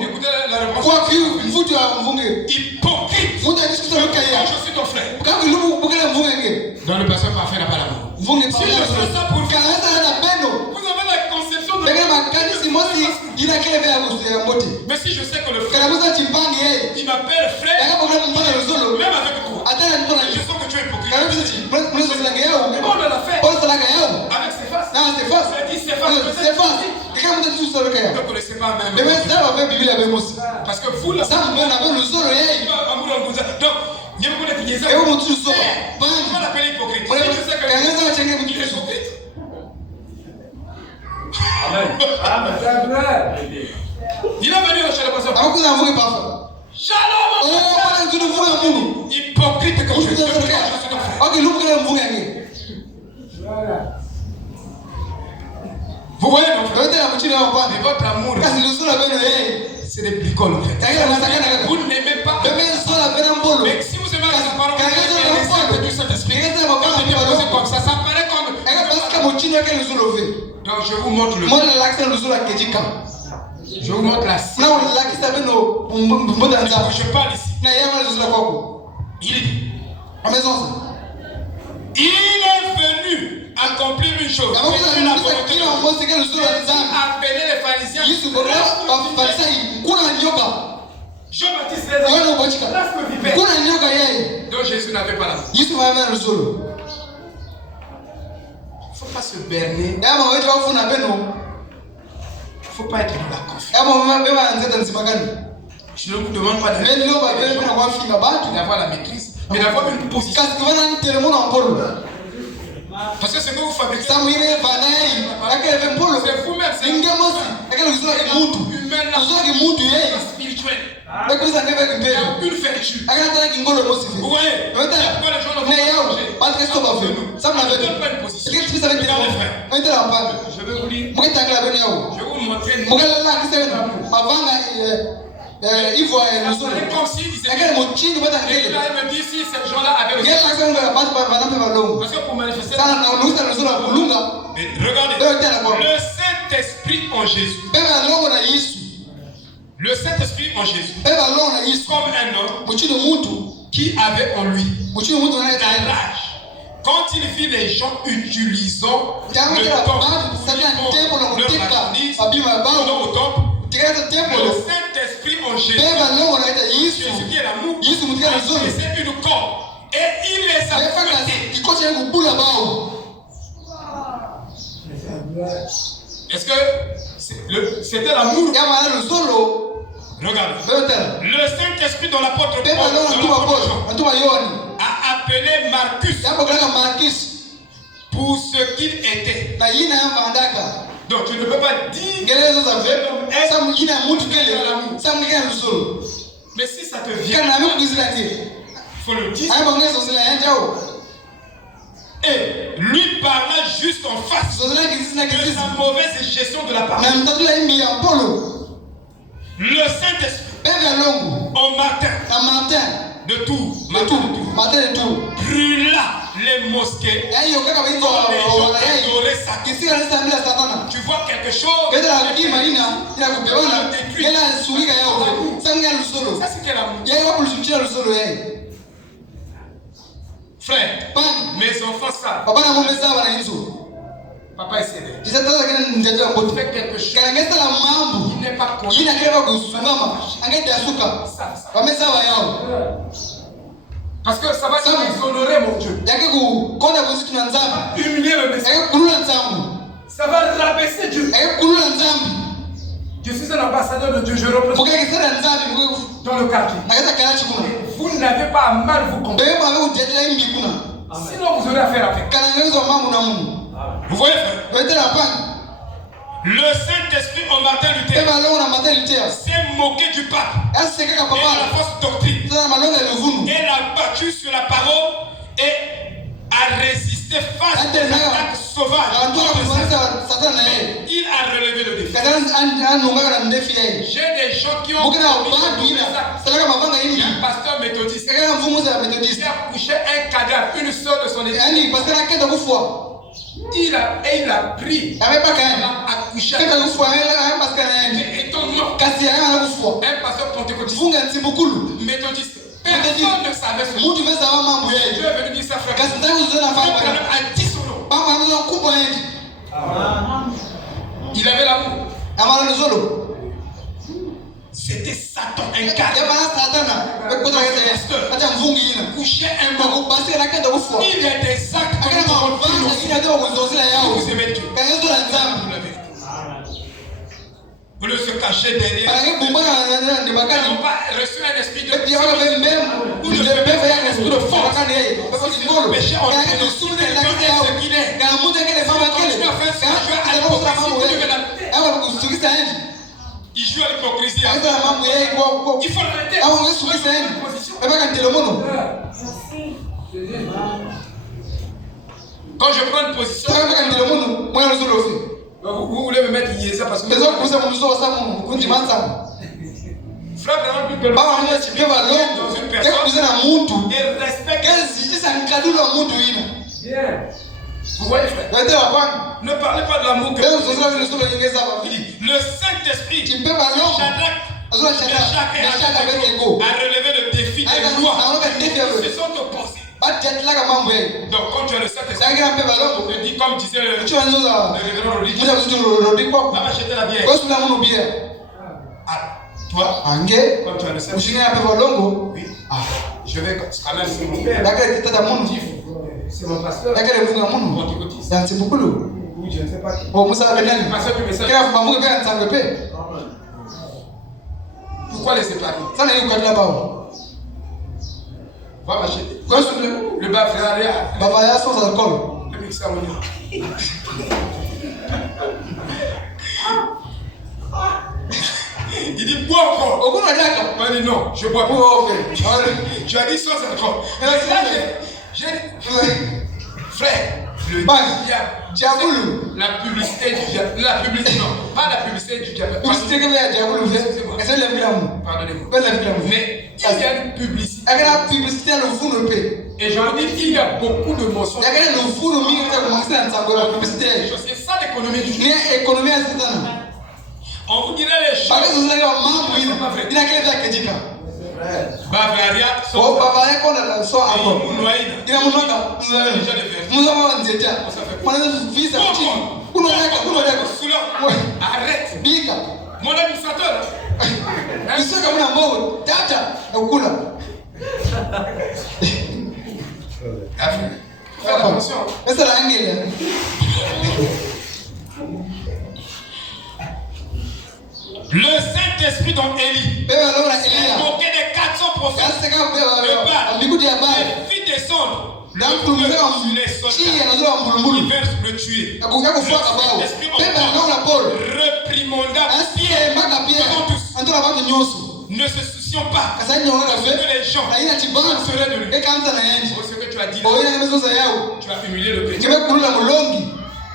Écoutez la réponse. Hypocrite. Je suis ton frère. Donc le pasteur parfait n'a pas l'amour. Si je fais ça pour vous, vous avez la conception de mais si je sais que le frère, il m'appelle frère, même avec toi, je sens que tu es hypocrite. Quand même, si On l'a fait. Avec ses faces. Non, c'est face. Il a dit c'est face. C'est face. Quelqu'un vous dit tout seul. Vous ne connaissez pas même. Mais ça va faire Bible avec moi. Parce que vous, là, Ça, on avait le sol. donc, il y a beaucoup de dizaines. Et vous montrez le sol. On l'appelle hypocrite. Quand Si tu sais que quelqu'un va checker, vous il dites est hypocrite. Il est venu chez le pasteur. Ah, vous avez vu parfois. Shalom. Oh, tu ne vois pas vous. Hypocrite comme je suis. Ok, nous voulons vous gagner. Vous voyez, non? Mais votre amour, parce que le sol avait le c'est des bricoles en fait. Vous n'aimez pas. Mais si vous aimez la parole, du Saint-Esprit, quand il est posé comme ça paraît comme. Donc je vous montre le. Je vous montre la scène. Je parle ici. Il dit. Il est venu accomplir une chose. Appeler les pharisiens. Jean-Baptiste les a. Donc Jésus n'avait pas la foi. Il ne faut pas se berner. Il ne faut pas être dans la confiance. Je ne vous demande pas d'avoir la maîtrise, mais d'avoir une position. Parce que ce que vous fabriquez, c'est vous-même. C'est humain, spirituel. Il n'y a aucune fermeture. Vous voyez, pourquoi les gens ne vont pas changer? Ne donne pas une position. Regardez, frère. Je vais vous lire. Je vais vous montrer. Comme s'il disait. Et là, il me dit si ces gens-là avaient le parce que pour manifester. Mais regardez. Le Saint-Esprit en Jésus. Le Saint-Esprit en Jésus. Comme un homme qui avait en lui la rage. Quand il vit les gens utilisant le temple, leur marchandise, au temple, le Saint-Esprit en Jésus, Jésus qui est l'amour, c'est une corde. Et il les a fouettés. Est-ce que c'était l'amour? Regarde. Le Saint-Esprit dans l'apôtre Paul a appelé Marcus pour ce qu'il était. Donc tu ne peux pas dire mais si ça te vient, il faut le dire. Et lui parla juste en face de sa mauvaise gestion de la parole. Le Saint-Esprit en matin de tout brûla les mosquées comme les gens adoraient Satan. Tu vois quelque chose, ça c'est quel amour? Frère, mes enfants savent. Papa est sévère. Fais quelque chose. Il n'est pas connu. Parce que ça va déshonorer mon Dieu. Humilier le Messie. Ça va rabaisser Dieu. Je suis un ambassadeur de Dieu. Je représente dans le quartier. Vous n'avez pas à mal vous comprendre. Sinon vous aurez affaire avec. Vous voyez, frère? Le Saint-Esprit en Martin Luther s'est moqué du pape et de la fausse doctrine. Et l'a battu sur la parole et a résisté face aux attaques sauvages. Il a relevé le défi. J'ai des gens qui ont commis ça. Il y a un pasteur méthodiste qui a couché un cadavre, une sœur de son église. Il a pris. Il a accouché. Étonnement. Un pasteur pentecôtiste. Méthodiste. Personne ne savait ce que Dieu est venu dire ça, frère. Le problème a dit son nom. Il avait l'amour. C'était Satan incarné. coucher un mot. Il y a des actes que vous aimez Dieu. Vous ne se cachez derrière. Vous n'avez pas reçu un esprit de force. Si c'est le péché, on peut nous soumettre ce qu'il est. Il joue à l'hypocrisie. Il faut l'arrêter. Quand je prends une position, vous voulez me mettre ça parce que frère, vraiment, que le Seigneur dans une personne et respecte. Vous voyez, frère? Ne parlez pas de l'amour que vous avez. Le Saint-Esprit, Shadrach a relevé le défi des lois qui se sont opposées. Donc, quand tu as le Saint-Esprit, je dis comme disait le révérend religieux, va m'acheter la bière. Ah, toi, quand tu as le Saint-Esprit, oui. Je vais quand même, c'est mon père. C'est mon pasteur. Oui, je ne sais pas qui. Pourquoi les séparer? Va m'acheter. Le bas frère, le mixeur au niveau. Il dit bois encore. On dit non, je bois pas. Tu as dit sans alcool. Frère, le diable, la publicité du diable. La publicité, non, pas la publicité du diable. Pardonnez-moi. Mais il y a une publicité. Et je vous dis qu'il y a beaucoup de mensonges. C'est ça l'économie du diable. On vous dirait les choses. Bavaria, arrête. Mon administrateur. Fais attention. Le Saint-Esprit dans Élie s'est moqué des 400 prophètes de Baal. Il fit descendre le feu sur les soldats qui veulent le tuer. Le Saint-Esprit encore réprimonda Pierre devant tous. Ne se soucions pas de ce que les gens seraient de lui. Ce que tu as dit là, tu as humilié le chrétien.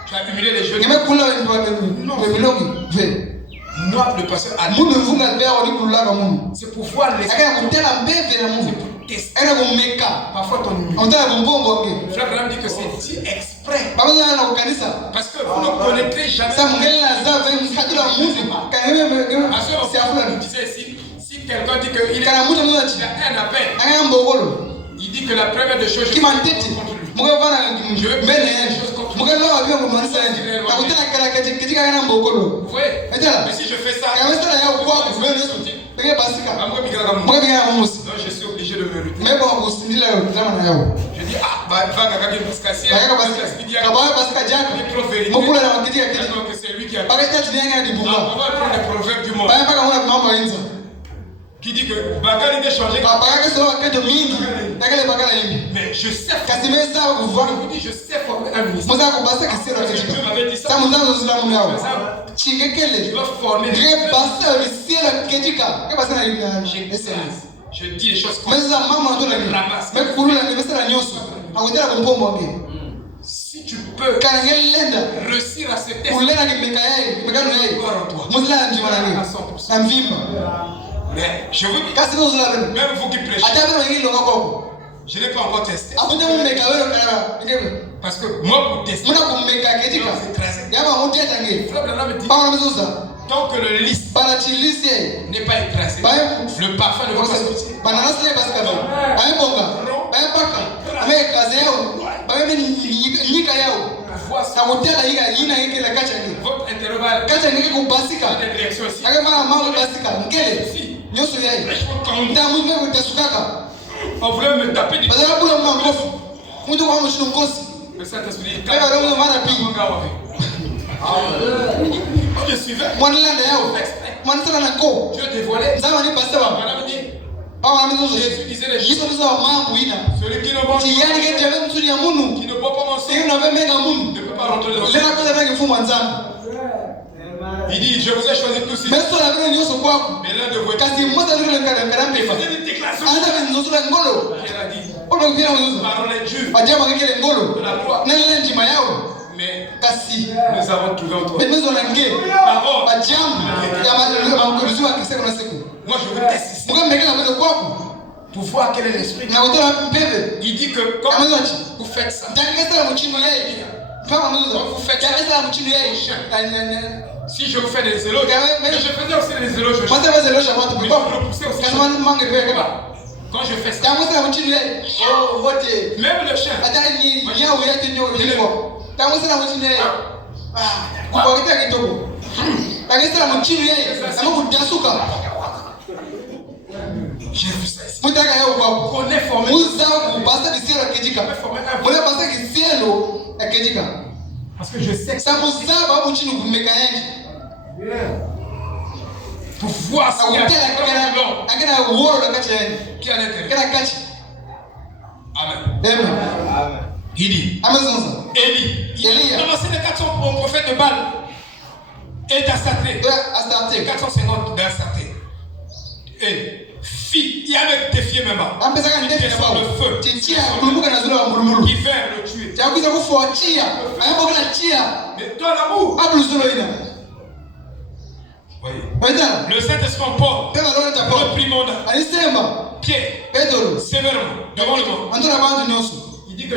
Tu as humilié les jeunes. Non. Moi, le pasteur a dit, c'est pour voir les c'est pour tester. Parfois ton humilité. Frère Branham dit que c'est dit exprès. Parce que vous ne connaîtrez jamais. Si quelqu'un dit qu'il a un appel, il dit que la première des choses, je vais contre lui. Je veux mettre les choses contre lui. Vous voyez? Mais si je fais ça, donc je suis obligé de me lutter. Je dis, va c'est lui qui a dit. On va prendre les proverbes du monde. Qui dit que Bagali est changé. Mais je sais. Je sais former un ministre. Dieu m'avait dit ça. Tu dois former. Je dis les choses comme ça. Si tu peux réussir à ce test, gloire en toi. À 100%. Mais je vous dis, même vous qui prêchez, je n'ai pas encore testé. Parce que moi, pour tester, c'est écrasé. Tant que le lys n'est pas écrasé, le parfum ne va pas sortir. Votre intérieur va avoir des réactions aussi. On voulait me taper du pied. Le Saint-Esprit dit, je suivais. Dieu dévoilait. Jésus disait les choses. Celui qui ne mange pas, qui ne boit pas mon sang, ne peut pas rentrer dans le ciel. Il dit, je vous ai choisi tous ici. Mais l'un de vous il faisait des déclarations. Il a dit, parole est Dieu de la gloire. Mais nous avons trouvé entre eux. Moi je veux tester pour voir quel est l'esprit. Il dit que quand vous faites ça, si je vous fais des éloges, mais je faisais aussi des éloges, je repoussais aussi. Quand je fais ça, même le chien, j'ai vu ça ici. On est formé. Parce que je sais que ça pour voir ce qu'il y a qui est à l'intérieur. Amen. Il dit, Élie, il a commencé les 400 prophètes de Baal et d'Astarté. 450 d'Astarté. Et il y a le défié même. Il descend le feu. Qui vient le tuer. Mais dans l'amour. Oui. Le Saint-Esprit en Paul. Reprimande Pierre sévèrement devant le monde. Il dit que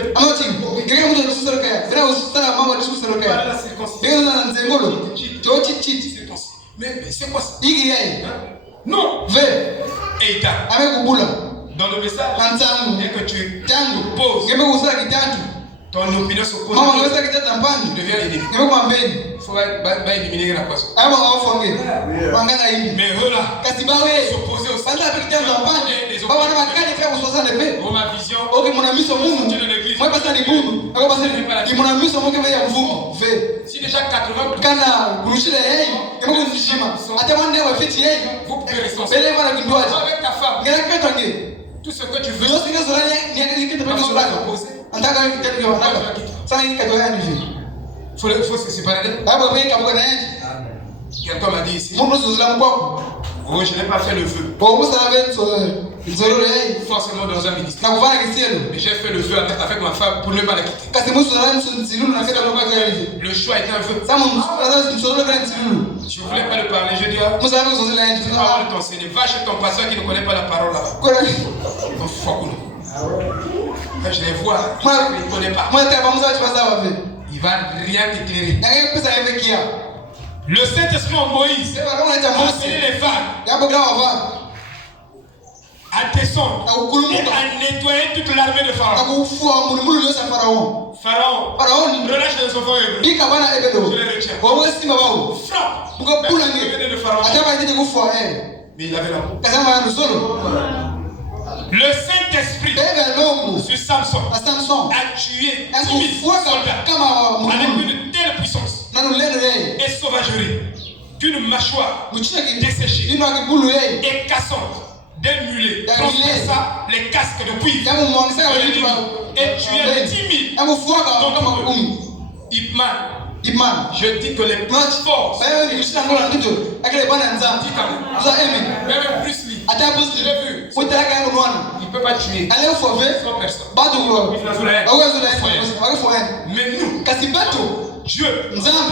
la circoncision. Mais c'est quoi ça? Non. Et il t'a. Dans le message, dès que tu poses ton opinion s'oppose, tu deviens ennemi. Il faut éliminer la poisson. Mais eux là, s'opposer aussi. Ma vision, de l'église. Si déjà 80% vous pouvez rester avec ta femme. Tout ce que tu veux, il faut se séparer. Quelqu'un m'a dit ici, oh, je n'ai pas fait le vœu forcément dans un ministère, mais j'ai fait le vœu avec ma femme pour ne pas la quitter. Le choix était un vœu. Je ne voulais pas le parler, je dis, parole de ton Seigneur, va chez ton pasteur qui ne connaît pas la parole là-bas. Quand je les vois, il ne connaît pas. Il ne va rien t'éclairer. Le Saint-Esprit en Moïse a enseigné les vagues à descendre et à nettoyer toute l'armée de Pharaon. Pharaon relâche les enfants hébreux. Je les retiens. Frappe. Mais il avait l'amour. Le Saint-Esprit sur Samson a tué 10 000 soldats avec une telle puissance et sauvagerie qu'une mâchoire desséchée et cassante des mulets transperça les casques de cuivre et tuait 10 000 d'entre eux. Ipman, je dis que les plus forts, même Bruce Lee, je l'ai vu, il ne peut pas tuer 100 personnes. Mais nous, Dieu, nous fait même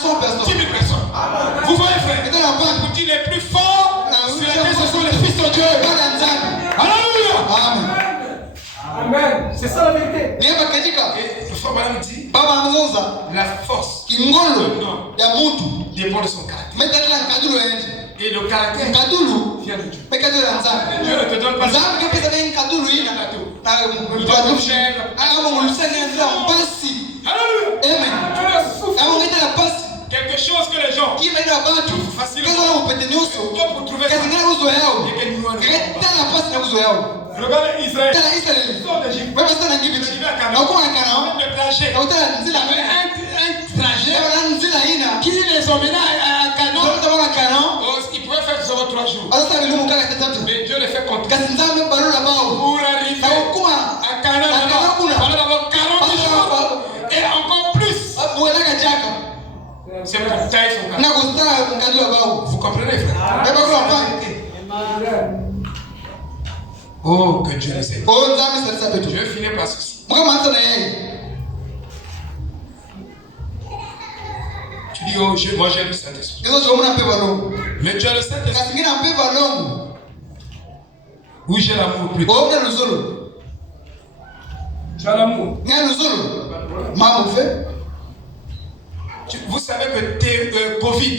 100 personnes, 10 000 personnes. Vous voyez, frère, vous dites les plus forts, ce sont les fils de Dieu. Alléluia. Amen. C'est ça la vérité. Et le frère Madame dit, la force dépend de son caractère. Et le caractère vient de Dieu. Dieu ne te donne pas ça. Quelque chose que les les gens. Qui m'a dit à Bantu? Facilement. Qu'est-ce qu'on peut te dire? Toi, pour trouver ça. Qu'est-ce que vous avez? Et quel noir. Restez la place de vous avez. Regardez Israël. Tala Israël. Ils sont d'Égypte. Même ça n'a pas Ils dit. vivaient à Canaan. Donc on a Canaan. Le trajet. Donc tala Il y nzila. avait un trajet Tala nzila ina. qui les emmenait à Canaan. Donc tala Canaan. Ils pouvaient faire seulement 3 jours. Alors ça veut dire que c'est Mais Dieu les fait compter. kasi nzambe balo là-bas. Pour arriver à Canaan, il fallait d'abord 40 jours et encore plus. C'est pour tailler son cas. Vous comprenez, frère? Oh, que Dieu les aide. Je vais finir par ceci. Tu dis, oh, moi j'ai le Saint-Esprit. Mais tu as le Saint-Esprit. Oui, j'ai l'amour plutôt. Tu as l'amour. Vous savez que Covid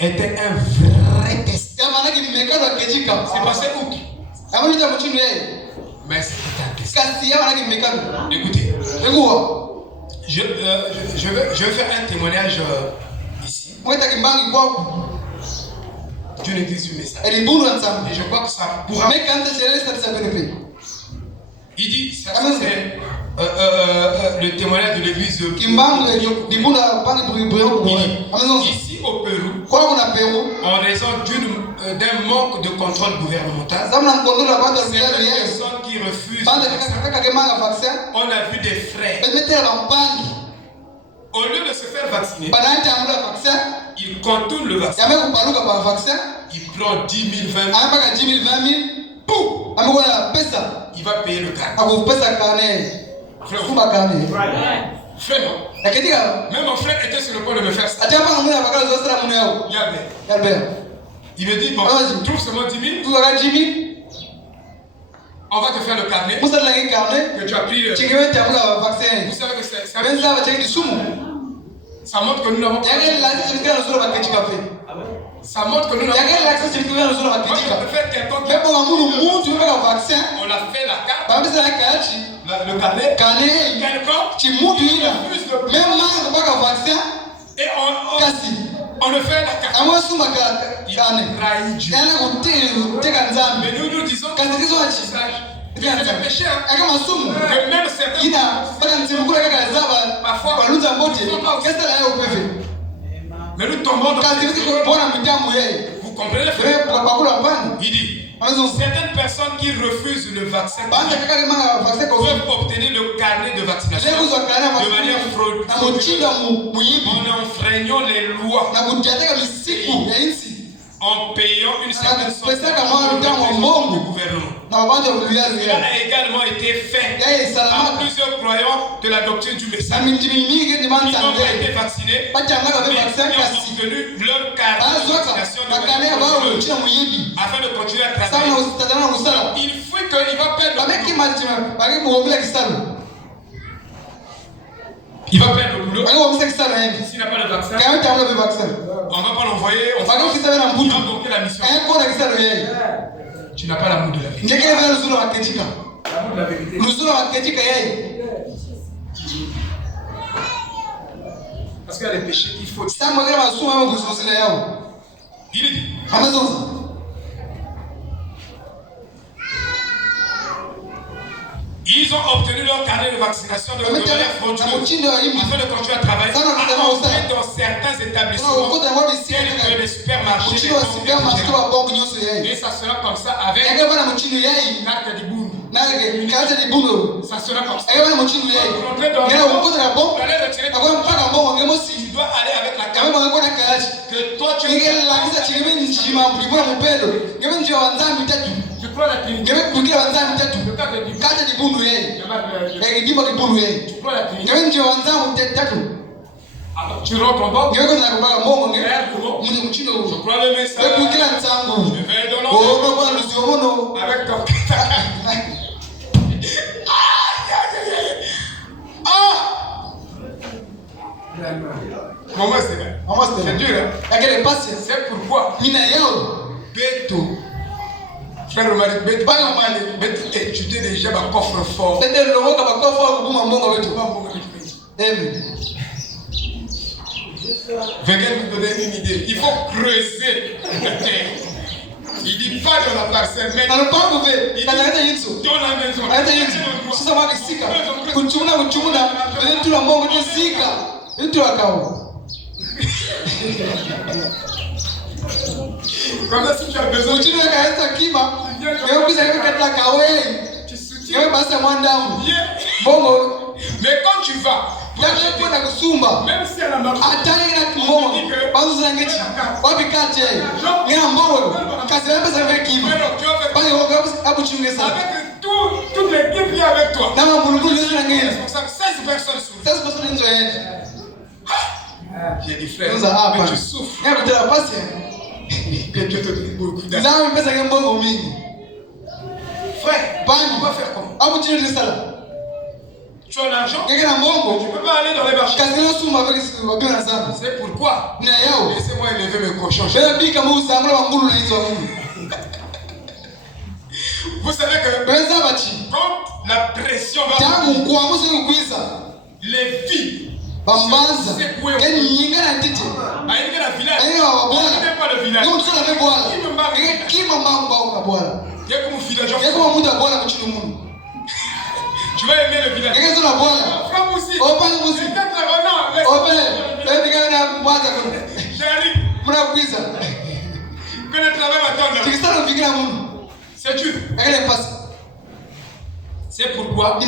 était un vrai test. C'est passé où? Mais c'était un test. Écoutez, je vais faire un témoignage ici. Dieu n'existe une message. Et je crois que ça pourra. Il dit, ça c'est le témoignage de l'église. Ici au Pérou, en raison d'un manque de contrôle gouvernemental, certaines personnes qui refusent, on a vu des frères. Au lieu de se faire vacciner, ils contournent le vaccin. Ils prennent 10 000, 20 000. Boum! Il va payer le carnet. Frère, même mon frère était sur le point de me faire ça. Il me dit, bon, trouve seulement 10 000. On va te faire le carnet que tu as pris. Vous savez que c'est ça montre que nous n'avons pas. Ça montre que nous n'avons pas. Moi, je préfère quelqu'un qui on l'a fait la carte. Le carnet. Et on le fait la carte. Il trahit Dieu. Mais nous disons que c'est le péché. Que même certains parfois mais nous tombons dans vous comprenez, frère? Il dit certaines personnes qui refusent le vaccin peuvent obtenir le carnet de vaccination de manière frauduleuse en enfreignant les lois, en payant une certaine somme du gouvernement. Cela a également été fait par plusieurs croyants de la doctrine du message. Ils n'ont pas été vaccinés, mais ils ont obtenu leur carte de vaccination afin de continuer à travailler. Il faut qu'il va perdre le boulot. Il va perdre le boulot s'il n'a pas le vaccin. On ne va pas l'envoyer, on va bloquer la mission. Tu n'as pas l'amour de la vérité. L'amour de la vérité. Parce qu'il y a des péchés qu'il faut. Il est dit. Ils ont obtenu leur carnet de vaccination de manière frauduleuse afin de continuer à travailler. Dans certains établissements, tels que les supermarchés, et ça sera comme ça avec carte du boum. Ça sera comme ça. Tu dois aller avec la carte que toi tu prends la clinique. Le cas de alors tu rentres en bas. Je prends le message. Je vais donner avec ton comment c'est dur, hein? C'est pourquoi Beto, frère Beto étudier déjà ma coffre fort. Venez nous donner une idée. Il faut creuser la terre. Il dit pas dans la parcelle, mais il dit dans la maison. Comme ça, si tu as besoin de mais quand tu vas, même si elle a marché, avec toute l'équipe qui est avec toi, 16 personnes sur j'ai dit frère, mais tu souffres. Que Dieu te donne beaucoup d'argent. Frère, on va faire comment? Tu as l'argent, tu ne peux pas aller dans les marchés. C'est pourquoi laissez-moi élever mes cochons. Vous savez que quand la pression va les filles secouées au village, même pas le village. Tu vas aimer le village. Frère aussi. J'arrive. Que le travail m'attend. C'est dur. C'est pourquoi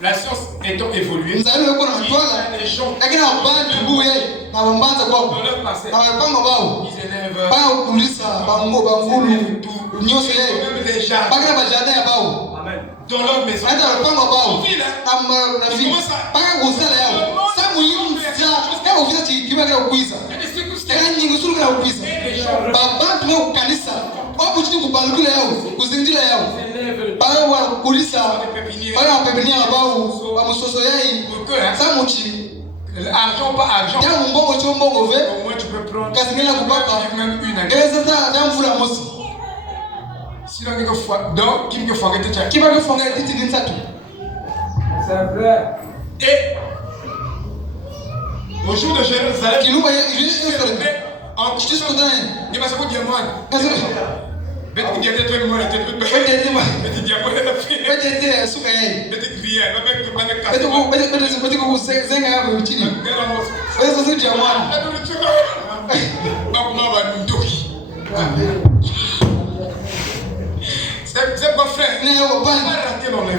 la science étant évoluée, il y a des gens dans leur passé, ils élèvent même des jardins dans leur maison. Argent pas argent. Au moins tu peux prendre même une année. Sinon donc qui me fait c'est vrai. Et au jour de Jérusalem, il m'a dit diamant. Mais tu dis que tu es mort, tu es tout bête. Mais tu dis que tu es fait. Mais tu dis que tu es c'est quoi frère? On va rater dans les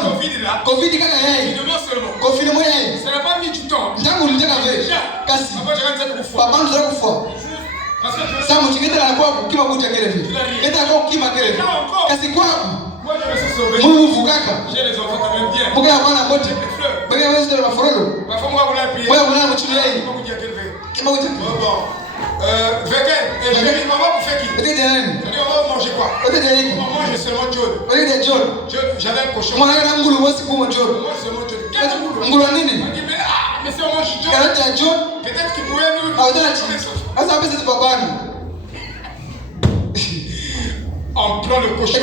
Covid là, confinement seulement. Ça n'a pas mis du temps. Déjà, parce que moi je me suis sauvé. J'ai les enfants quand même bien. Parfois moi vous l'avez prié. Chérie, maman vous fait qui? On va manger quoi? On va manger seulement John. J'avais un cochon. Moi seulement John. Mais si on mange John, peut-être qu'il pourrait nous. On prend le cochon.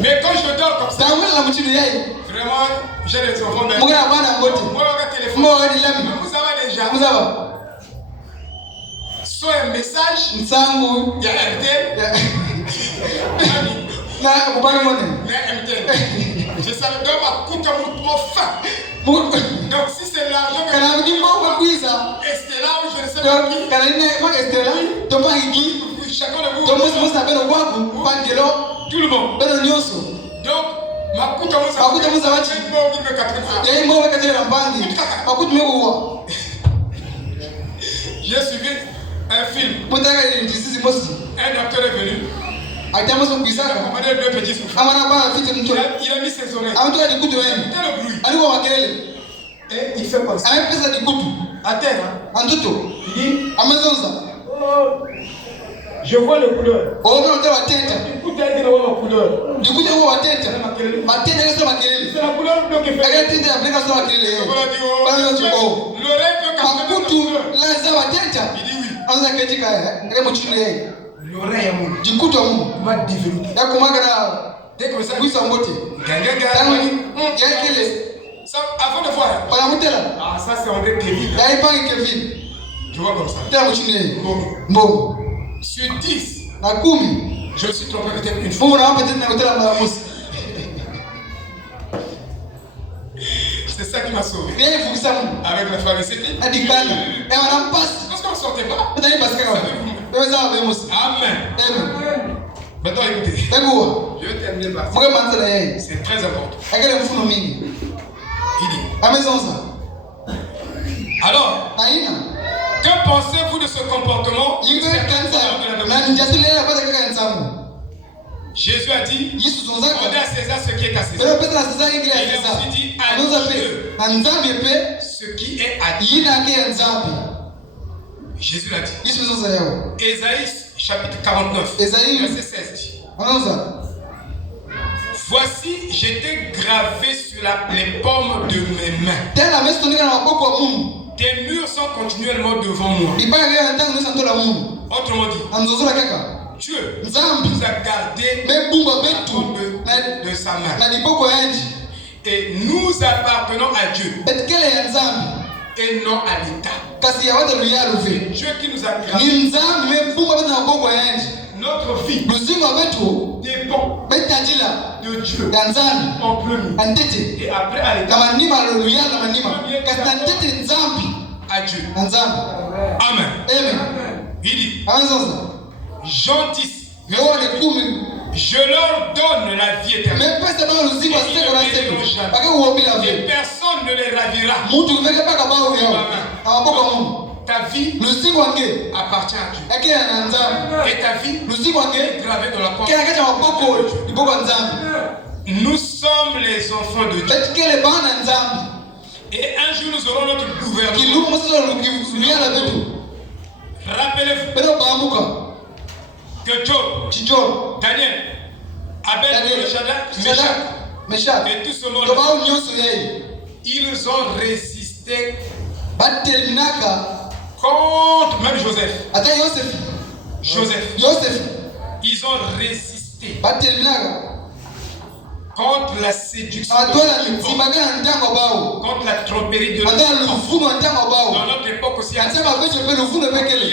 Mais quand je dors comme ça, vraiment, j'ai des enfants. Mais moi, je téléphone. Vous avez déjà. Soit un message, il y a RTL. Je savais donc ma coûte à mon faim. Donc si c'est l'argent que et c'est là où je ne sais pas qui. Chacun de vous. Tout le monde. Donc ma coûte à mon j'ai suivi un film. Un acteur est venu. Il a commandé deux petits souffles. Il a mis ses oreilles. Écoutez le bruit. Et il fait comme ça. À terre. Il dit je vois les couleurs. Du coup, tu as dit la couleur. C'est la couleur bleue qui fait. L'oreille peut capter la couleur. Il dit oui. L'oreille est mon. Va développer. Dès que ça. Oui, ça mbote. Avant de voir. Ah, ça c'est André Kevin. Kevin. Tu vois comme ça. Bon. Sur 10. Je me suis trompé peut-être une fois. C'est ça qui m'a sauvé. Avec la famille, c'était. Parce qu'on ne sortait pas. Amen. Maintenant écoutez. Je vais terminer par ça. C'est très important. Il dit. Alors, que pensez-vous de ce comportement? Jésus a dit, rendez à César ce qui est à César. Il a aussi dit à Dieu ce qui est à Dieu. Jésus l'a dit. Ésaïe chapitre 49, verset 16 dit. Voici, j'étais gravé sur les paumes de mes mains. Tes murs sont continuellement devant moi. Autrement dit, Dieu nous a gardé de sa main. Et nous appartenons à Dieu et non à l'État. C'est Dieu qui nous a gardé. Notre vie dépend de Dieu en premier. Et après à l'État. À Dieu. Amen. Il dit, Jean 10, je leur donne la vie éternelle. Et personne ne les ravira. Ta vie appartient à Dieu. Et ta vie est gravée dans la porte. Nous sommes les enfants de Dieu. Et un jour nous aurons notre gouvernement. Rappelez-vous que Job, Daniel, Abel, Meshach et tout ce monde, ils ont résisté contre même Joseph. Ils ont résisté contre la séduction, contre la tromperie de dans notre époque aussi. Il y a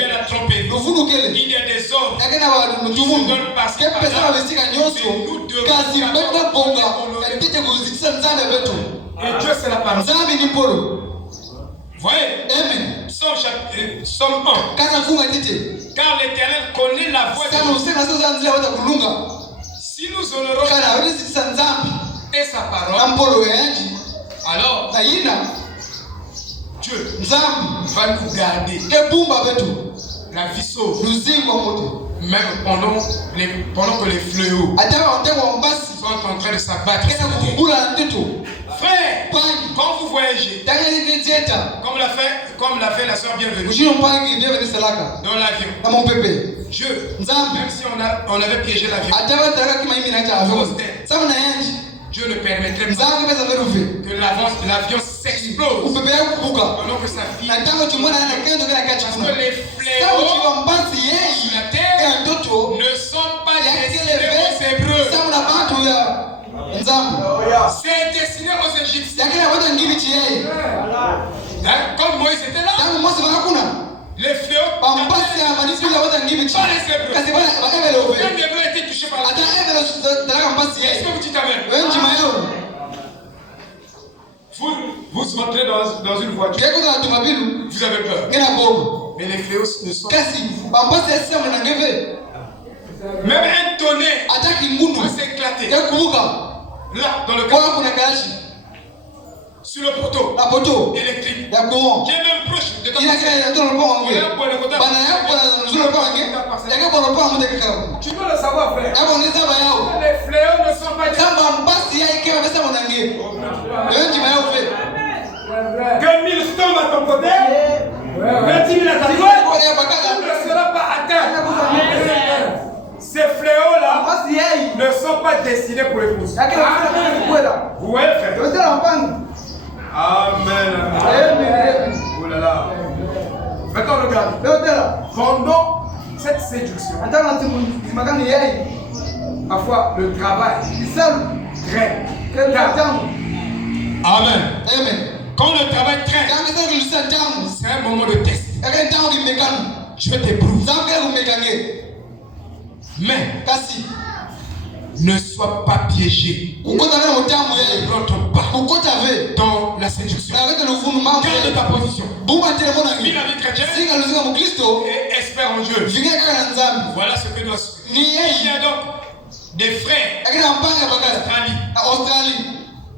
la tromperie. Il y a des hommes qui se donnent parce que nous devons. Et Dieu c'est la parole. Voyez, Somme 1. Car l'Éternel connaît la voix de nous. Si nous honorons et sa parole, alors Dieu va nous garder la vie sauve, même pendant que les fléaux sont en train de s'abattre. Frère, quand vous voyagez, comme l'a fait la soeur bienvenue dans l'avion, Dieu, même si on avait piégé l'avion, Dieu ne permettrait pas que l'avion s'explose pendant que sa fille. Parce que les fléaux sur la terre ne sont pas destinés aux Hébreux. C'est destiné aux Égyptiens. Comme Moïse était là, les fléaux pas les Hébreux. Aucun Hébreu était touché par la terre. Est-ce que vous dites amen? Vous entrez dans une voiture. Vous avez peur. Mais les fléaux ne sont pas. Même un tonnerre va s'éclater. Là, dans le cadre. Sur le poteau électrique. Qui est même proche de ta maison. Tu dois le savoir, frère. Les fléaux ne sont pas que 1000 tombent à ton côté, 20 000 à ta droite, tu ne seras pas atteint. Ces fléaux-là ne sont pas destinés pour les pousser. Vous voyez, frère? Amen. Oh là là. Maintenant, regarde. Pendant cette séduction, Parfois, le travail. Traîne. Amen. Quand le travail traîne, c'est un moment de test. Je t'éprouve. Mais ne sois pas piégé. Ne rentre pas dans la séduction. Garde ta position. Vis la vie chrétienne et espère en Dieu. Voilà ce que doit se faire. Il y a donc des frères en Australie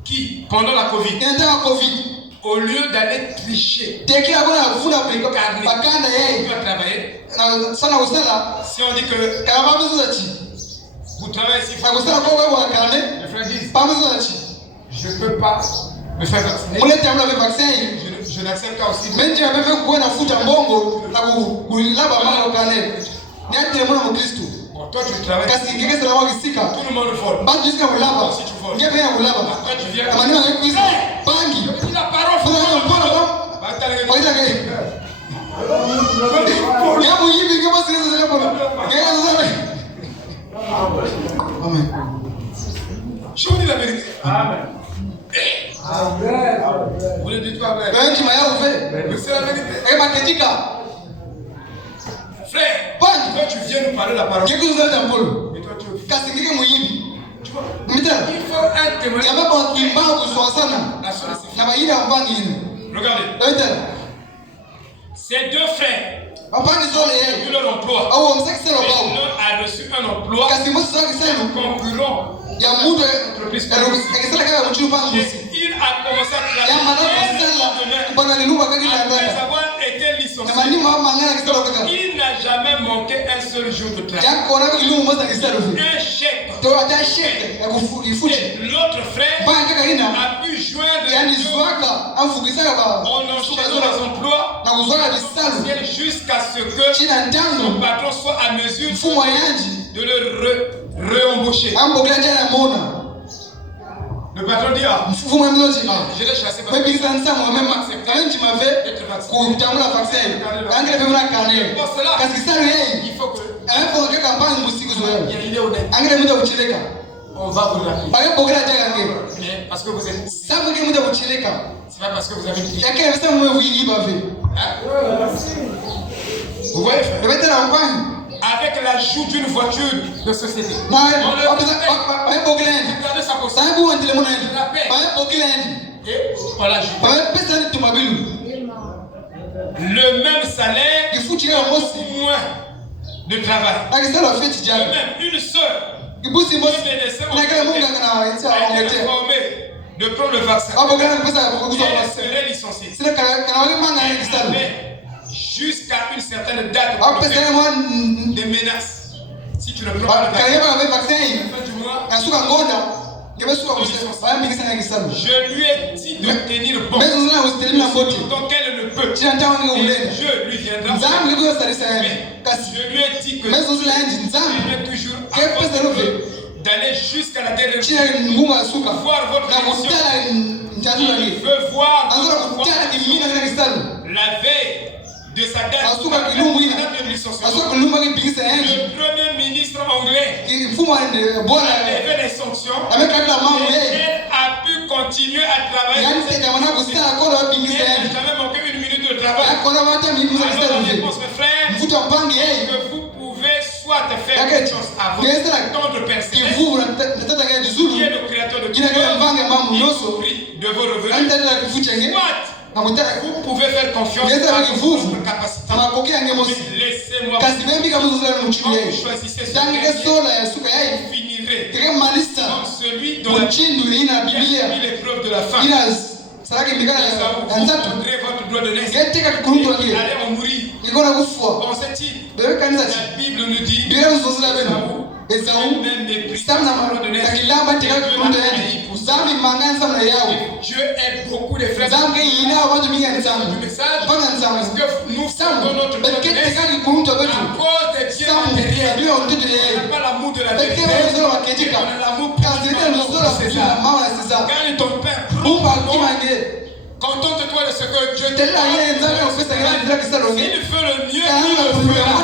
qui, pendant la Covid, au lieu d'aller tricher, carnet, travailler, si on dit que vous travaillez ici, les frères disent, je ne peux pas me faire vacciner. Je n'accepte pas aussi. Bon, toi tu travailles. Tout le monde vole. Si tu voles. Après tu viens. Je dis la parole. Je vous dis la vérité. Amen. Vous ne dites pas vrai. Mais c'est la vérité. Frère, toi tu viens nous parler de la parole. Et toi tu vois, il faut un témoignage. Regardez. Ces deux frères ont eu leur emploi. L'un a reçu un emploi concurrent. Il a commencé à travailler après avoir été licencié. Il n'a jamais manqué un seul jour de travail. Un chèque. Et l'autre frère a pu joindre en enchaînant les emplois jusqu'à ce que son patron soit à mesure de le réembaucher. Le patron dit, je l'ai chassé parce que je n'ai accepté d'être vacciné. Pour cela, il faut que il est honnête. On va vous l'appeler. Mais parce que vous êtes... C'est pas parce que vous avez dit. Vous voyez, frère? Avec l'ajout d'une voiture de société. On le regardez sa posture. La paix. Et on l'ajoute. Le même salaire, beaucoup moins de travail. Le même, une sœur qui médecin a été informée de prendre le vaccin. Elle serait licenciée. Jusqu'à une certaine date des menaces. Si tu ne prends pas le vaccin, je lui ai dit de tenir bon. Donc qu'elle ne peut. Et Dieu lui viendra. Mais je lui ai dit que il est toujours d'aller jusqu'à la dernière voir votre émission. Il veut voir la veille de sa date de licenciement. Le premier ministre anglais a levé les sanctions et elle a pu continuer à travailler. Elle n'a jamais manqué une minute de travail. Alors la réponse, mes frères, que vous pouvez soit faire quelque chose à votre tendre personnel, qui est le créateur de tout, y de vos revenus, vous pouvez faire confiance à votre capacité. Mais laissez-moi vous choisissez ce que vous finirez comme celui dont la Bible a mis l'épreuve de la fin. Vous prendrez votre doigt de nez et allez en mourir. Pensez-il, la Bible nous dit Esaú même mépris Dieu aide beaucoup de frères du message parce que nous savons notre bien à cause des biens matériels. On n'a pas l'amour de la vérité, on a l'amour de César. Gagne ton pain, contente-toi de ce que Dieu te donne. S'il fait le mieux, il le fera.